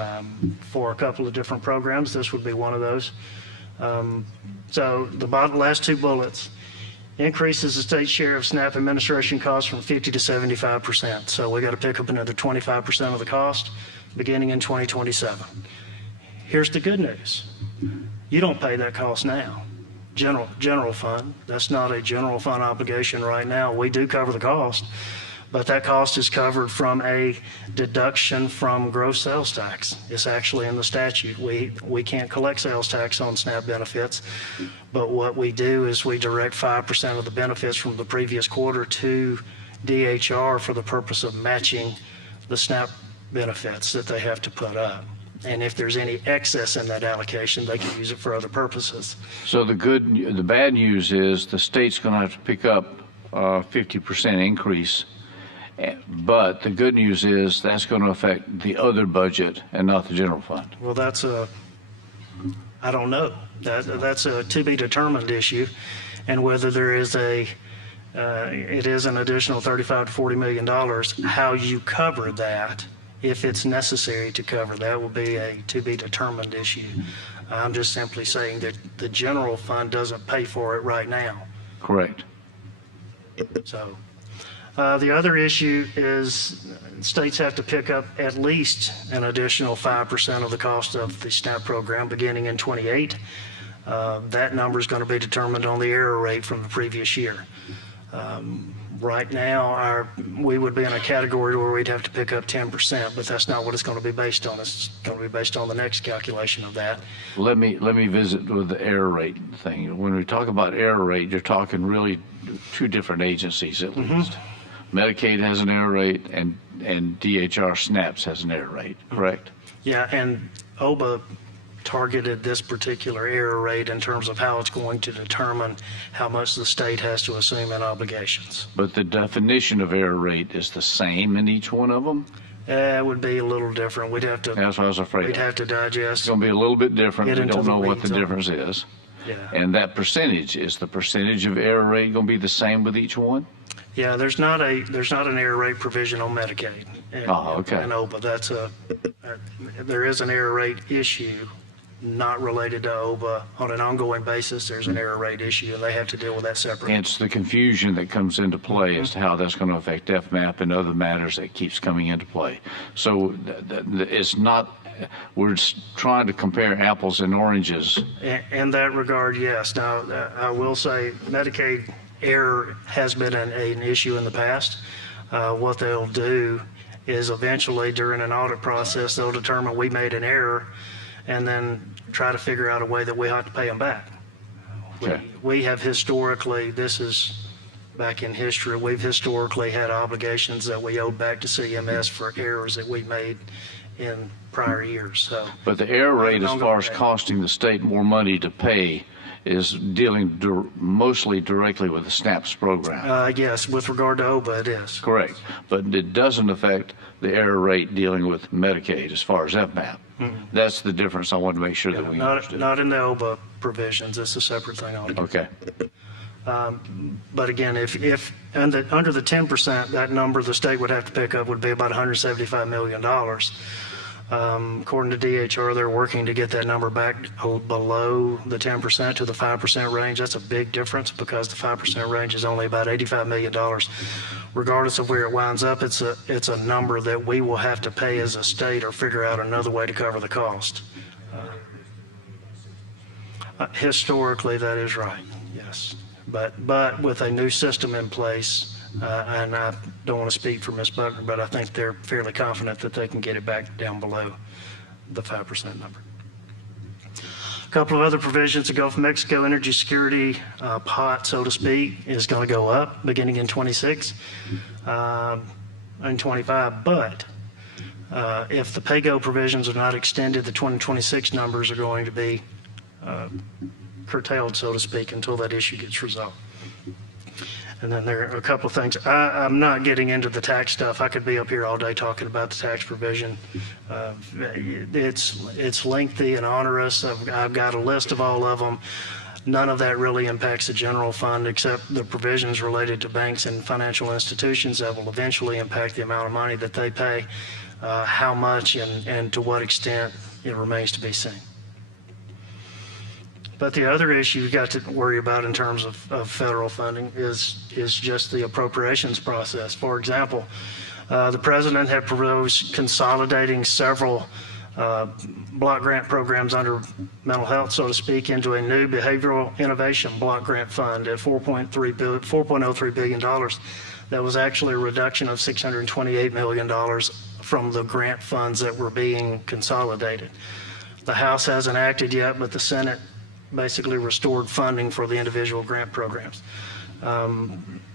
for a couple of different programs. This would be one of those. So the last two bullets increases the state share of SNAP administration costs from 50 to 75%. So we got to pick up another 25% of the cost beginning in 2027. Here's the good news. You don't pay that cost now. General fund, that's not a general fund obligation right now. We do cover the cost, but that cost is covered from a deduction from gross sales tax. It's actually in the statute. We can't collect sales tax on SNAP benefits, but what we do is we direct 5% of the benefits from the previous quarter to DHR for the purpose of matching the SNAP benefits that they have to put up. And if there's any excess in that allocation, they can use it for other purposes. So the bad news is the state's going to have to pick up 50% increase. But the good news is that's going to affect the other budget and not the general fund. Well, I don't know. That's a to be determined issue, and whether there is it is an additional $35 to $40 million. How you cover that, if it's necessary to cover that, will be a to be determined issue. I'm just simply saying that the general fund doesn't pay for it right now. Correct. So. The other issue is states have to pick up at least an additional 5% of the cost of the SNAP program beginning in 28. That number is going to be determined on the error rate from the previous year. Right now, we would be in a category where we'd have to pick up 10%, but that's not what it's going to be based on. It's going to be based on the next calculation of that. Let me visit with the error rate thing. When we talk about error rate, you're talking really two different agencies at least. Medicaid has an error rate, and DHR SNAPs has an error rate, correct? Yeah, and OBA targeted this particular error rate in terms of how it's going to determine how much the state has to assume in obligations. But the definition of error rate is the same in each one of them? It would be a little different. We'd have to. That's what I was afraid. We'd have to digest. It's going to be a little bit different. We don't know what the difference is. Yeah. And that percentage, is the percentage of error rate going to be the same with each one? Yeah, there's not an error rate provision on Medicaid. And OBA. There is an error rate issue not related to OBA. On an ongoing basis, there's an error rate issue, and they have to deal with that separately. And it's the confusion that comes into play as to how that's going to affect FMAP and other matters that keeps coming into play. So it's not, we're trying to compare apples and oranges. In that regard, yes. Now, I will say Medicaid error has been an issue in the past. What they'll do is eventually during an audit process, they'll determine we made an error and then try to figure out a way that we have to pay them back. Okay. We have historically, this is back in history, we've historically had obligations that we owed back to CMS for errors that we made in prior years. So, but the error rate as far as costing the state more money to pay is dealing mostly directly with the SNAPs program. Yes, with regard to OBA, it is. Correct. But it doesn't affect the error rate dealing with Medicaid as far as FMAP. That's the difference I want to make sure that we understand. Not in the OBA provisions. It's a separate thing altogether. Okay. But again, if under the 10%, that number the state would have to pick up would be about $175 million. According to DHR, they're working to get that number back below the 10% to the 5% range. That's a big difference because the 5% range is only about $85 million. Regardless of where it winds up, it's a number that we will have to pay as a state or figure out another way to cover the cost. Historically, that is right, yes. But with a new system in place, and I don't want to speak for Ms. Buckner, but I think they're fairly confident that they can get it back down below the 5% number. A couple of other provisions. The Gulf of Mexico energy security pot, so to speak, is going to go up beginning in 26 and 25. But if the pay-go provisions are not extended, the 2026 numbers are going to be curtailed, so to speak, until that issue gets resolved. And then there are a couple of things. I'm not getting into the tax stuff. I could be up here all day talking about the tax provision. It's lengthy and onerous. I've got a list of all of them. None of that really impacts the general fund except the provisions related to banks and financial institutions that will eventually impact the amount of money that they pay. How much and to what extent, it remains to be seen. But the other issue you've got to worry about in terms of federal funding is just the appropriations process. For example, the president had proposed consolidating several block grant programs under mental health, so to speak, into a new behavioral innovation block grant fund at $4.03 billion. That was actually a reduction of $628 million from the grant funds that were being consolidated. The House hasn't acted yet, but the Senate basically restored funding for the individual grant programs.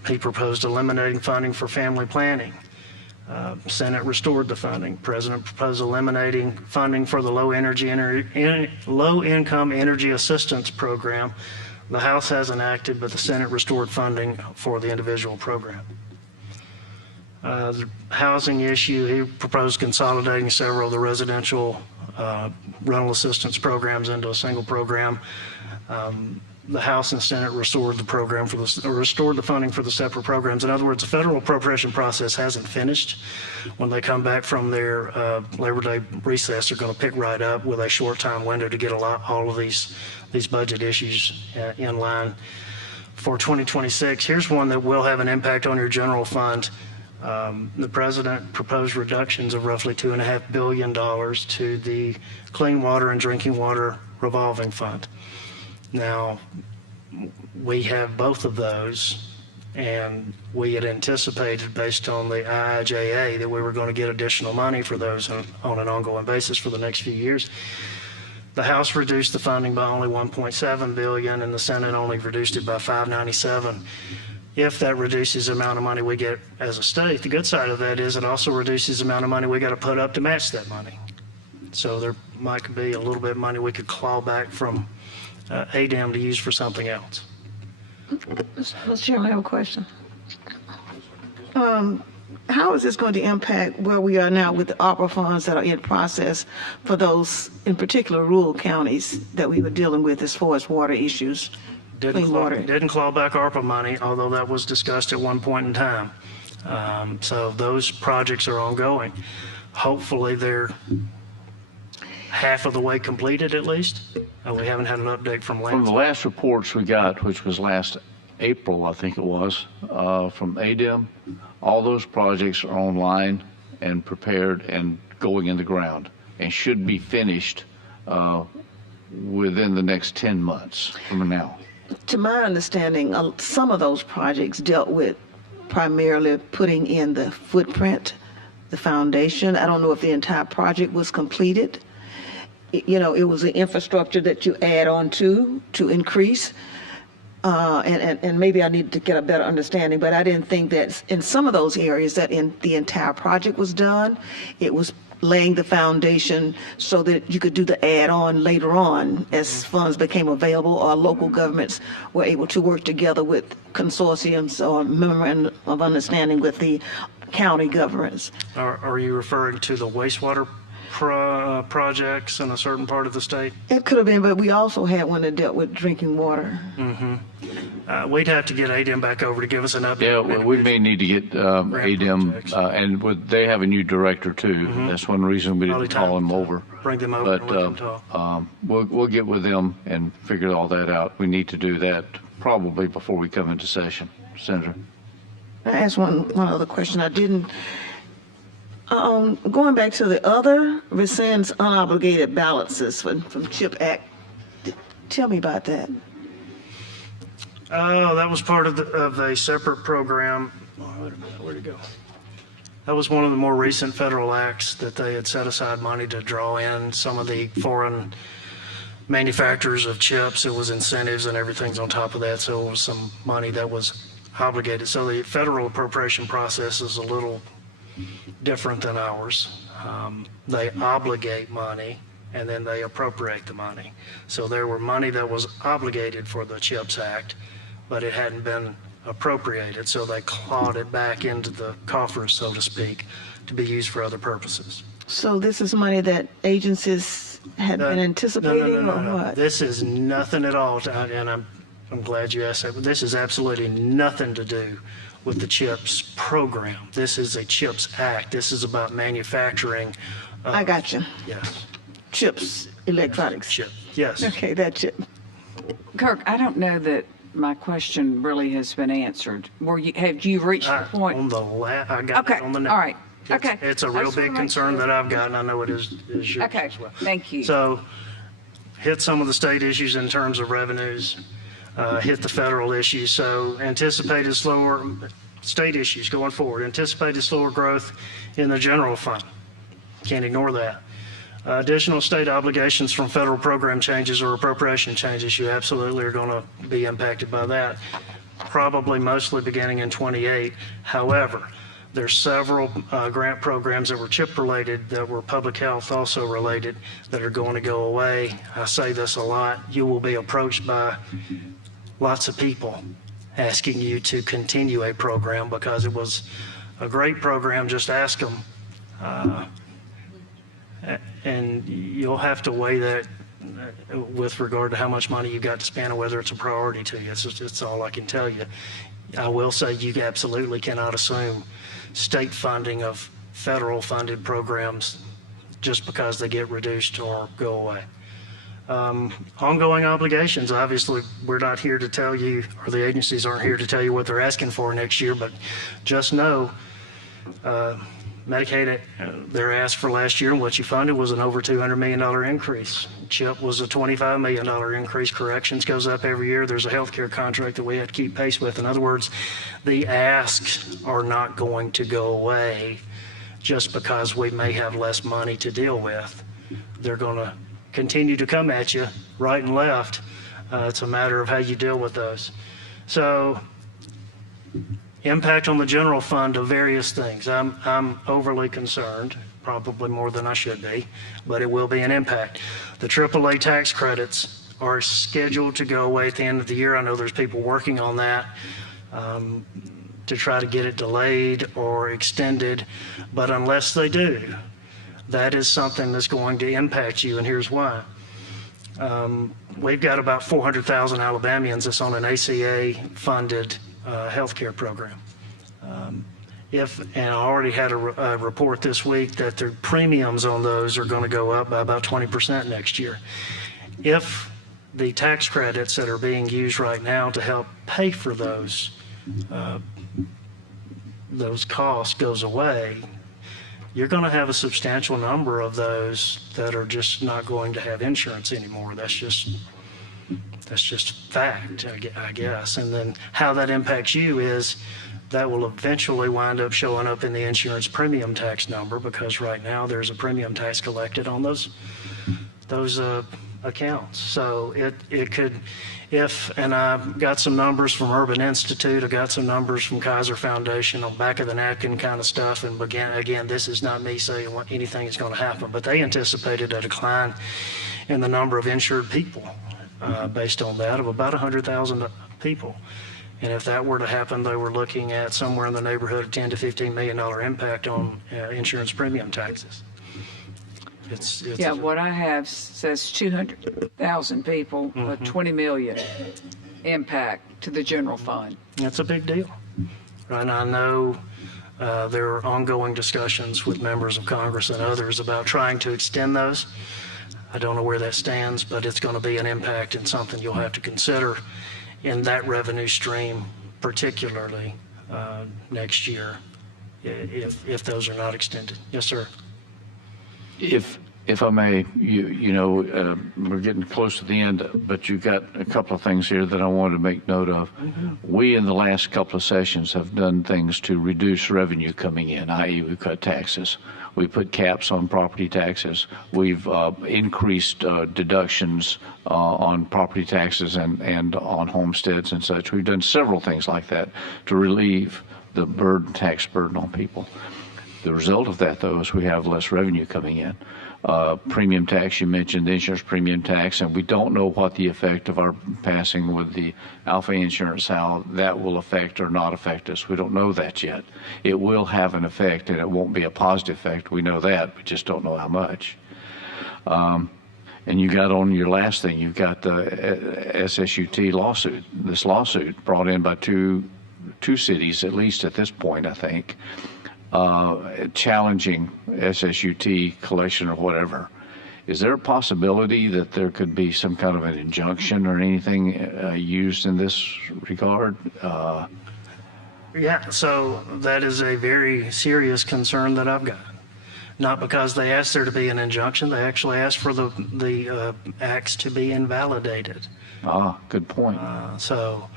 He proposed eliminating funding for family planning. Senate restored the funding. President proposed eliminating funding for the low-income energy assistance program. The House hasn't acted, but the Senate restored funding for the individual program. The housing issue, he proposed consolidating several of the residential rental assistance programs into a single program. The House and Senate restored the program restored the funding for the separate programs. In other words, the federal appropriation process hasn't finished. When they come back from their Labor Day recess, they're going to pick right up with a short time window to get all of these budget issues in line. For 2026, here's one that will have an impact on your general fund. The president proposed reductions of roughly $2.5 billion to the Clean Water and Drinking Water Revolving Fund. Now, we have both of those, and we had anticipated, based on the IIJA, that we were going to get additional money for those on an ongoing basis for the next few years. The House reduced the funding by only $1.7 billion, and the Senate only reduced it by $597. If that reduces the amount of money we get as a state, the good side of that is it also reduces the amount of money we got to put up to match that money. So there might be a little bit of money we could claw back from ADEM to use for something else. Mr. Chairman, I have a question. How is this going to impact where we are now with the ARPA funds that are in process for those, in particular, rural counties that we were dealing with as far as water issues? Didn't claw back ARPA money, although that was discussed at one point in time. So those projects are ongoing. Hopefully they're half of the way completed at least. We haven't had an update from land. From the last reports we got, which was last April, I think it was, from ADEM, all those projects are online and prepared and going in the ground and should be finished within the next 10 months from now. To my understanding, some of those projects dealt with primarily putting in the footprint, the foundation. I don't know if the entire project was completed. You know, it was an infrastructure that you add on to increase. And maybe I need to get a better understanding, but I didn't think that in some of those areas that the entire project was done. It was laying the foundation so that you could do the add-on later on as funds became available or local governments were able to work together with consortiums or memorandum of understanding with the county governments. Are you referring to the wastewater projects in a certain part of the state? It could have been, but we also had one that dealt with drinking water. We'd have to get ADEM back over to give us an update. Yeah, well, we may need to get ADEM, and they have a new director too. That's one reason we didn't call him over. Bring them over and let them talk. We'll get with them and figure all that out. We need to do that probably before we come into session. Senator. I asked one other question. I didn't. Going back to the other rescinds unobligated balances from CHIP Act. Tell me about that. Oh, that was part of a separate program. Oh, wait a minute, where'd it go? That was one of the more recent federal acts that they had set aside money to draw in some of the foreign manufacturers of chips. It was incentives and everything's on top of that, so it was some money that was obligated. So the federal appropriation process is a little different than ours. They obligate money and then they appropriate the money. So there were money that was obligated for the CHIPS Act, but it hadn't been appropriated, so they clawed it back into the coffers, so to speak, to be used for other purposes. So this is money that agencies had been anticipating, or what? This is nothing at all, and I'm glad you asked that, but this is absolutely nothing to do with the CHIPS program. This is a CHIPS Act. This is about manufacturing. I got you. Yes. Chips, electronics. Chip. Yes. Okay, that chip. Kirk, I don't know that my question really has been answered. Have you reached the point? I got it on the note. All right. Okay. It's a real big concern that I've got, and I know it is yours as well. Thank you. So, hit some of the state issues in terms of revenues, hit the federal issues. So, anticipated slower state issues going forward. Anticipated slower growth in the general fund. Can't ignore that. Additional state obligations from federal program changes or appropriation changes, you absolutely are going to be impacted by that, probably mostly beginning in 28. However, there's several grant programs that were CHIP related, that were public health also related, that are going to go away. I say this a lot. You will be approached by lots of people asking you to continue a program because it was a great program. Just ask them. And you'll have to weigh that with regard to how much money you got to spend and whether it's a priority to you. It's all I can tell you. I will say you absolutely cannot assume state funding of federal funded programs just because they get reduced or go away. Ongoing obligations, obviously, we're not here to tell you, or the agencies aren't here to tell you what they're asking for next year, but just know Medicaid, their ask for last year and what you funded was an over $200 million increase. CHIP was a $25 million increase. Corrections goes up every year. There's a healthcare contract that we have to keep pace with. In other words, the asks are not going to go away just because we may have less money to deal with. They're going to continue to come at you right and left. It's a matter of how you deal with those. So, impact on the general fund of various things. I'm overly concerned, probably more than I should be, but it will be an impact. The AAA tax credits are scheduled to go away at the end of the year. I know there's people working on that to try to get it delayed or extended, but unless they do, that is something that's going to impact you, and here's why. We've got about 400,000 Alabamians that's on an ACA-funded healthcare program. And I already had a report this week that the premiums on those are going to go up by about 20% next year. If the tax credits that are being used right now to help pay for those costs goes away, you're going to have a substantial number of those that are just not going to have insurance anymore. That's just fact, I guess. And then how that impacts you is that will eventually wind up showing up in the insurance premium tax number, because right now there's a premium tax collected on those accounts. So it could, and I've got some numbers from Urban Institute, I got some numbers from Kaiser Foundation on back of the napkin kind of stuff, and again, this is not me saying anything is going to happen, but they anticipated a decline in the number of insured people based on that of about 100,000 people. And if that were to happen, they were looking at somewhere in the neighborhood of $10 to $15 million impact on insurance premium taxes. What I have says 200,000 people, a 20 million impact to the general fund. That's a big deal. And I know there are ongoing discussions with members of Congress and others about trying to extend those. I don't know where that stands, but it's going to be an impact and something you'll have to consider in that revenue stream, particularly next year, if those are not extended. Yes, sir. If I may, we're getting close to the end, but you've got a couple of things here that I wanted to make note of. We, in the last couple of sessions, have done things to reduce revenue coming in, i.e. we cut taxes. We put caps on property taxes. We've increased deductions on property taxes and on homesteads and such. We've done several things like that to relieve the tax burden on people. The result of that, though, is we have less revenue coming in. Premium tax, you mentioned the insurance premium tax, and we don't know what the effect of our passing with the Alpha insurance, how that will affect or not affect us. We don't know that yet. It will have an effect, and it won't be a positive effect. We know that. We just don't know how much. And you got on your last thing, you've got the SSUT lawsuit, this lawsuit brought in by two cities, at least at this point, I think, challenging SSUT collection or whatever. Is there a possibility that there could be some kind of an injunction or anything used in this regard? Yeah, so that is a very serious concern that I've got. Not because they asked there to be an injunction, they actually asked for the acts to be invalidated. Ah, good point. So.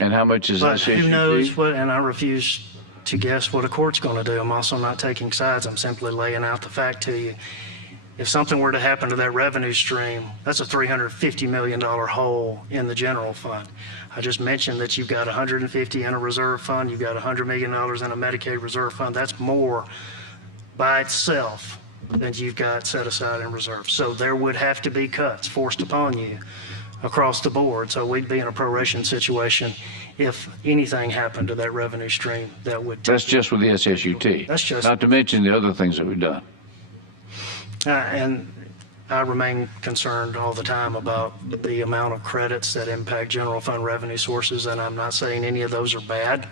And how much is But SSUT? who knows what, and I refuse to guess what a court's going to do. I'm also not taking sides. I'm simply laying out the fact to you. If something were to happen to that revenue stream, that's a $350 million hole in the general fund. I just mentioned that you've got 150 in a reserve fund, you've got $100 million in a Medicaid reserve fund. That's more by itself than you've got set aside in reserve. So there would have to be cuts forced upon you across the board. So we'd be in a proration situation if anything happened to that revenue stream that would. That's just with the SSUT. That's just. Not to mention the other things that we've done. And I remain concerned all the time about the amount of credits that impact general fund revenue sources, and I'm not saying any of those are bad.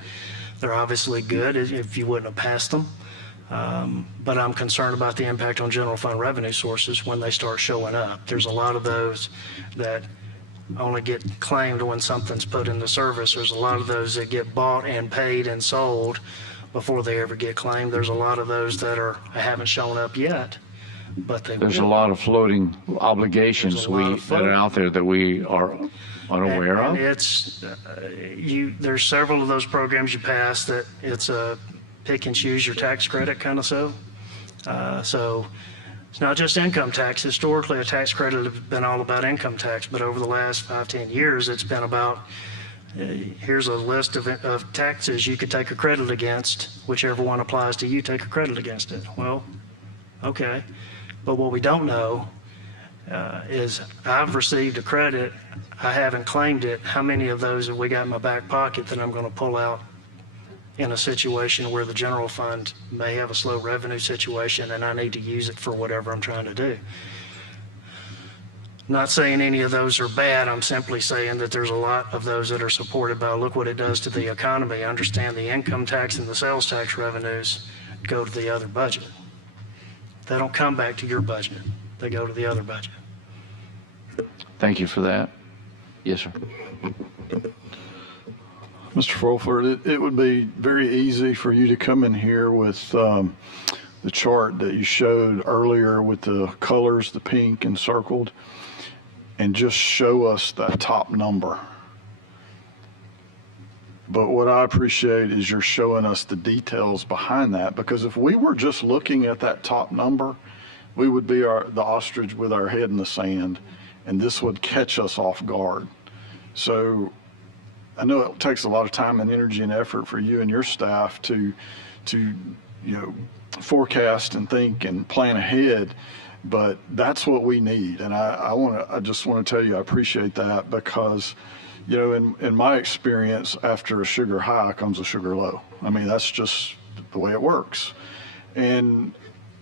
They're obviously good if you wouldn't have passed them. But I'm concerned about the impact on general fund revenue sources when they start showing up. There's a lot of those that only get claimed when something's put into service. There's a lot of those that get bought and paid and sold before they ever get claimed. There's a lot of those that haven't shown up yet, but they There's will. a lot of floating obligations that are out there that we are unaware of. And it's there's several of those programs you pass that it's a pick and choose your tax credit kind of so. So it's not just income tax. Historically, a tax credit has been all about income tax, but over the last 5-10 years, it's been about here's a list of taxes you could take a credit against. Whichever one applies to you, take a credit against it. Well, okay. But what we don't know is I've received a credit, I haven't claimed it. How many of those have we got in my back pocket that I'm going to pull out in a situation where the general fund may have a slow revenue situation and I need to use it for whatever I'm trying to do? Not saying any of those are bad. I'm simply saying that there's a lot of those that are supported by look what it does to the economy. I understand the income tax and the sales tax revenues go to the other budget. They don't come back to your budget. They go to the other budget. Thank you for that. Yes, sir. Mr. Fulford, it would be very easy for you to come in here with the chart that you showed earlier with the colors, the pink and circled, and just show us that top number. But what I appreciate is you're showing us the details behind that, because if we were just looking at that top number, we would be the ostrich with our head in the sand, and this would catch us off guard. So I know it takes a lot of time and energy and effort for you and your staff to forecast and think and plan ahead, but that's what we need. And I just want to tell you I appreciate that, because in my experience, after a sugar high comes a sugar low. I mean, that's just the way it works. And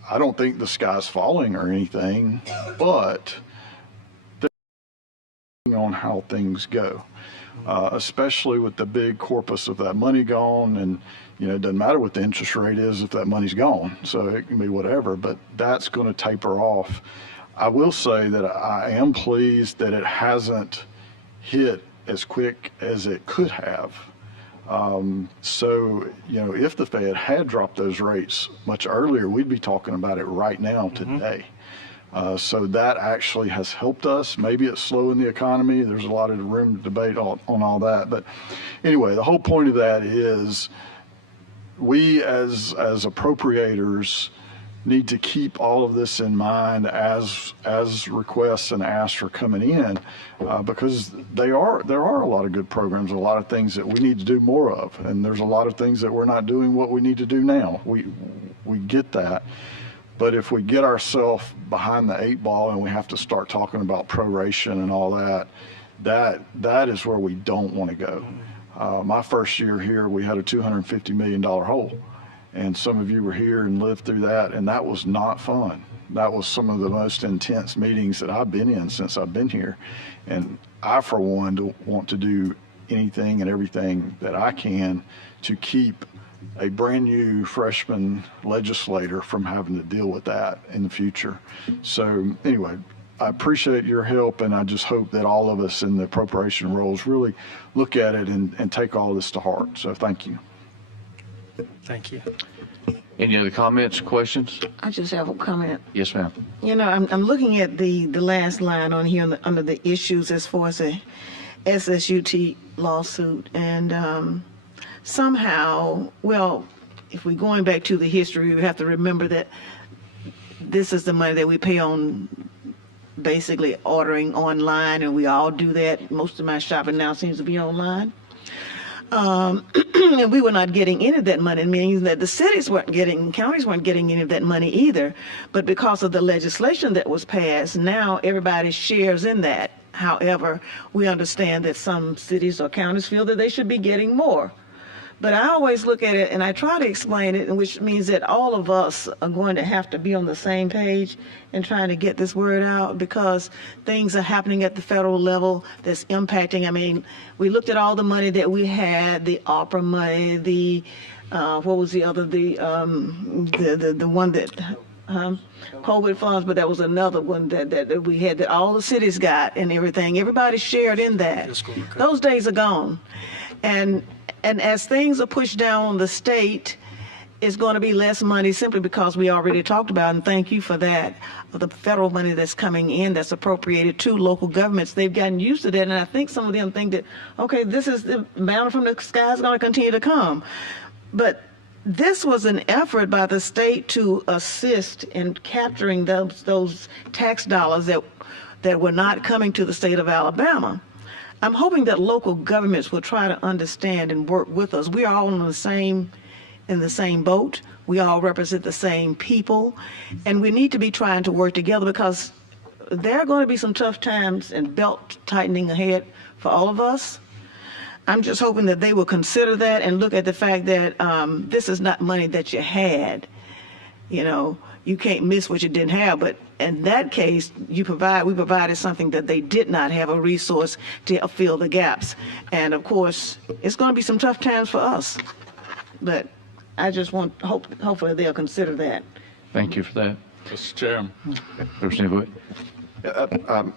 I don't think the sky's falling or anything, but depending on how things go, especially with the big corpus of that money gone. And, it doesn't matter what the interest rate is if that money's gone. So it can be whatever, but that's going to taper off. I will say that I am pleased that it hasn't hit as quick as it could have. So, if the Fed had dropped those rates much earlier, we'd be talking about it right now today. So that actually has helped us. Maybe it's slowing the economy. There's a lot of room to debate on all that. But anyway, the whole point of that is we as appropriators need to keep all of this in mind as requests and asks are coming in, because there are a lot of good programs, a lot of things that we need to do more of, and there's a lot of things that we're not doing what we need to do now. We get that. But if we get ourselves behind the 8 ball and we have to start talking about proration and all that, that is where we don't want to go. My first year here, we had a $250 million hole. And some of you were here and lived through that, and that was not fun. That was some of the most intense meetings that I've been in since I've been here. And I, for one, want to do anything and everything that I can to keep a brand new freshman legislator from having to deal with that in the future. So anyway, I appreciate your help, and I just hope that all of us in the appropriation roles really look at it and take all this to heart. So thank you. Thank you. Any other comments, questions? I just have a comment. Yes, ma'am. You know, I'm looking at the last line on here under the issues as far as the SSUT lawsuit, and somehow, well, if we're going back to the history, we have to remember that this is the money that we pay on basically ordering online, and we all do that. Most of my shopping now seems to be online. And we were not getting any of that money, meaning that the cities weren't getting, counties weren't getting any of that money either. But because of the legislation that was passed, now everybody shares in that. However, we understand that some cities or counties feel that they should be getting more. But I always look at it and I try to explain it, which means that all of us are going to have to be on the same page and trying to get this word out, because things are happening at the federal level that's impacting. I mean, we looked at all the money that we had, the opera money, the what was the other, the one that COVID funds, but there was another one that we had that all the cities got and everything. Everybody shared in that. Those days are gone. And as things are pushed down on the state, it's going to be less money simply because we already talked about, and thank you for that, the federal money that's coming in that's appropriated to local governments. They've gotten used to that, and I think some of them think that, okay, this is the manna from the sky is going to continue to come. But this was an effort by the state to assist in capturing those tax dollars that were not coming to the state of Alabama. I'm hoping that local governments will try to understand and work with us. We are all in the same boat. We all represent the same people, and we need to be trying to work together, because there are going to be some tough times and belt tightening ahead for all of us. I'm just hoping that they will consider that and look at the fact that this is not money that you had. You know, you can't miss what you didn't have, but in that case, we provided something that they did not have, a resource to fill the gaps. And of course, it's going to be some tough times for us, but I just hopefully they'll consider that. Thank you for that. Mr. Chairman. Representative Wood.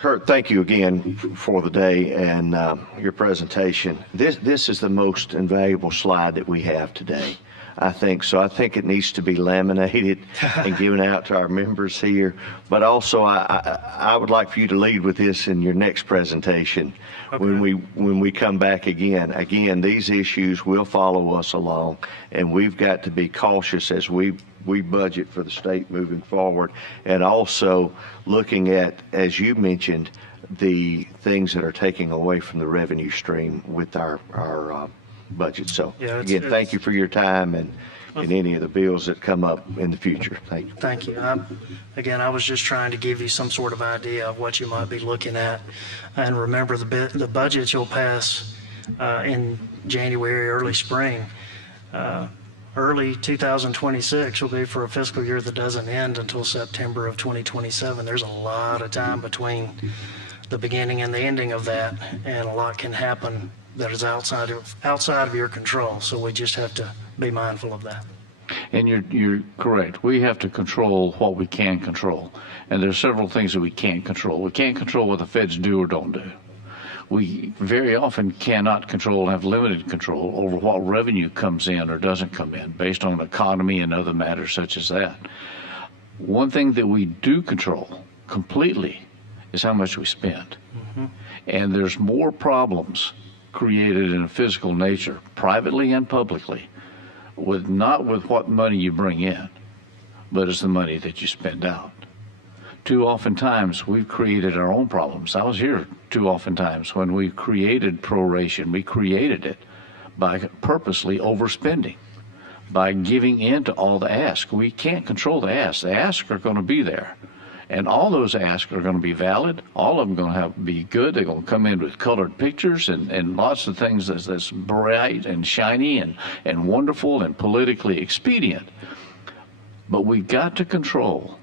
Kirk, thank you again for the day and your presentation. This is the most invaluable slide that we have today, I think. So I think it needs to be laminated and given out to our members here. But also, I would like for you to lead with this in your next presentation. Okay. When we come back again. Again, these issues will follow us along, and we've got to be cautious as we budget for the state moving forward, and also looking at, as you mentioned, the things that are taking away from the revenue stream with our budget. So again, thank you for your time and any of the bills that come up in the future. Thank you. Thank you. I was just trying to give you some sort of idea of what you might be looking at. And remember, the budget you'll pass in January, early spring, early 2026 will be for a fiscal year that doesn't end until September of 2027. There's a lot of time between the beginning and the ending of that, and a lot can happen that is outside of your control. So we just have to be mindful of that. And you're correct. We have to control what we can control. And there's several things that we can't control. We can't control what the feds do or don't do. We very often cannot control and have limited control over what revenue comes in or doesn't come in based on the economy and other matters such as that. One thing that we do control completely is how much we spend. Mm-hmm. And there's more problems created in a physical nature, privately and publicly, not with what money you bring in, but it's the money that you spend out. Too often times we've created our own problems. I was here too often times when we created proration. We created it by purposely overspending, by giving in to all the asks. We can't control the asks. The asks are going to be there. And all those asks are going to be valid. All of them are going to be good. They're going to come in with colored pictures and lots of things that's bright and shiny and wonderful and politically expedient. But we've got to control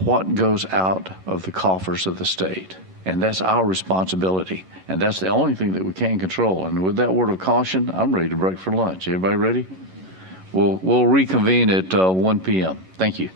what goes out of the coffers of the state. And that's our responsibility. And that's the only thing that we can control. And with that word of caution, I'm ready to break for lunch. Everybody ready? We'll reconvene at 1 p.m. Thank you.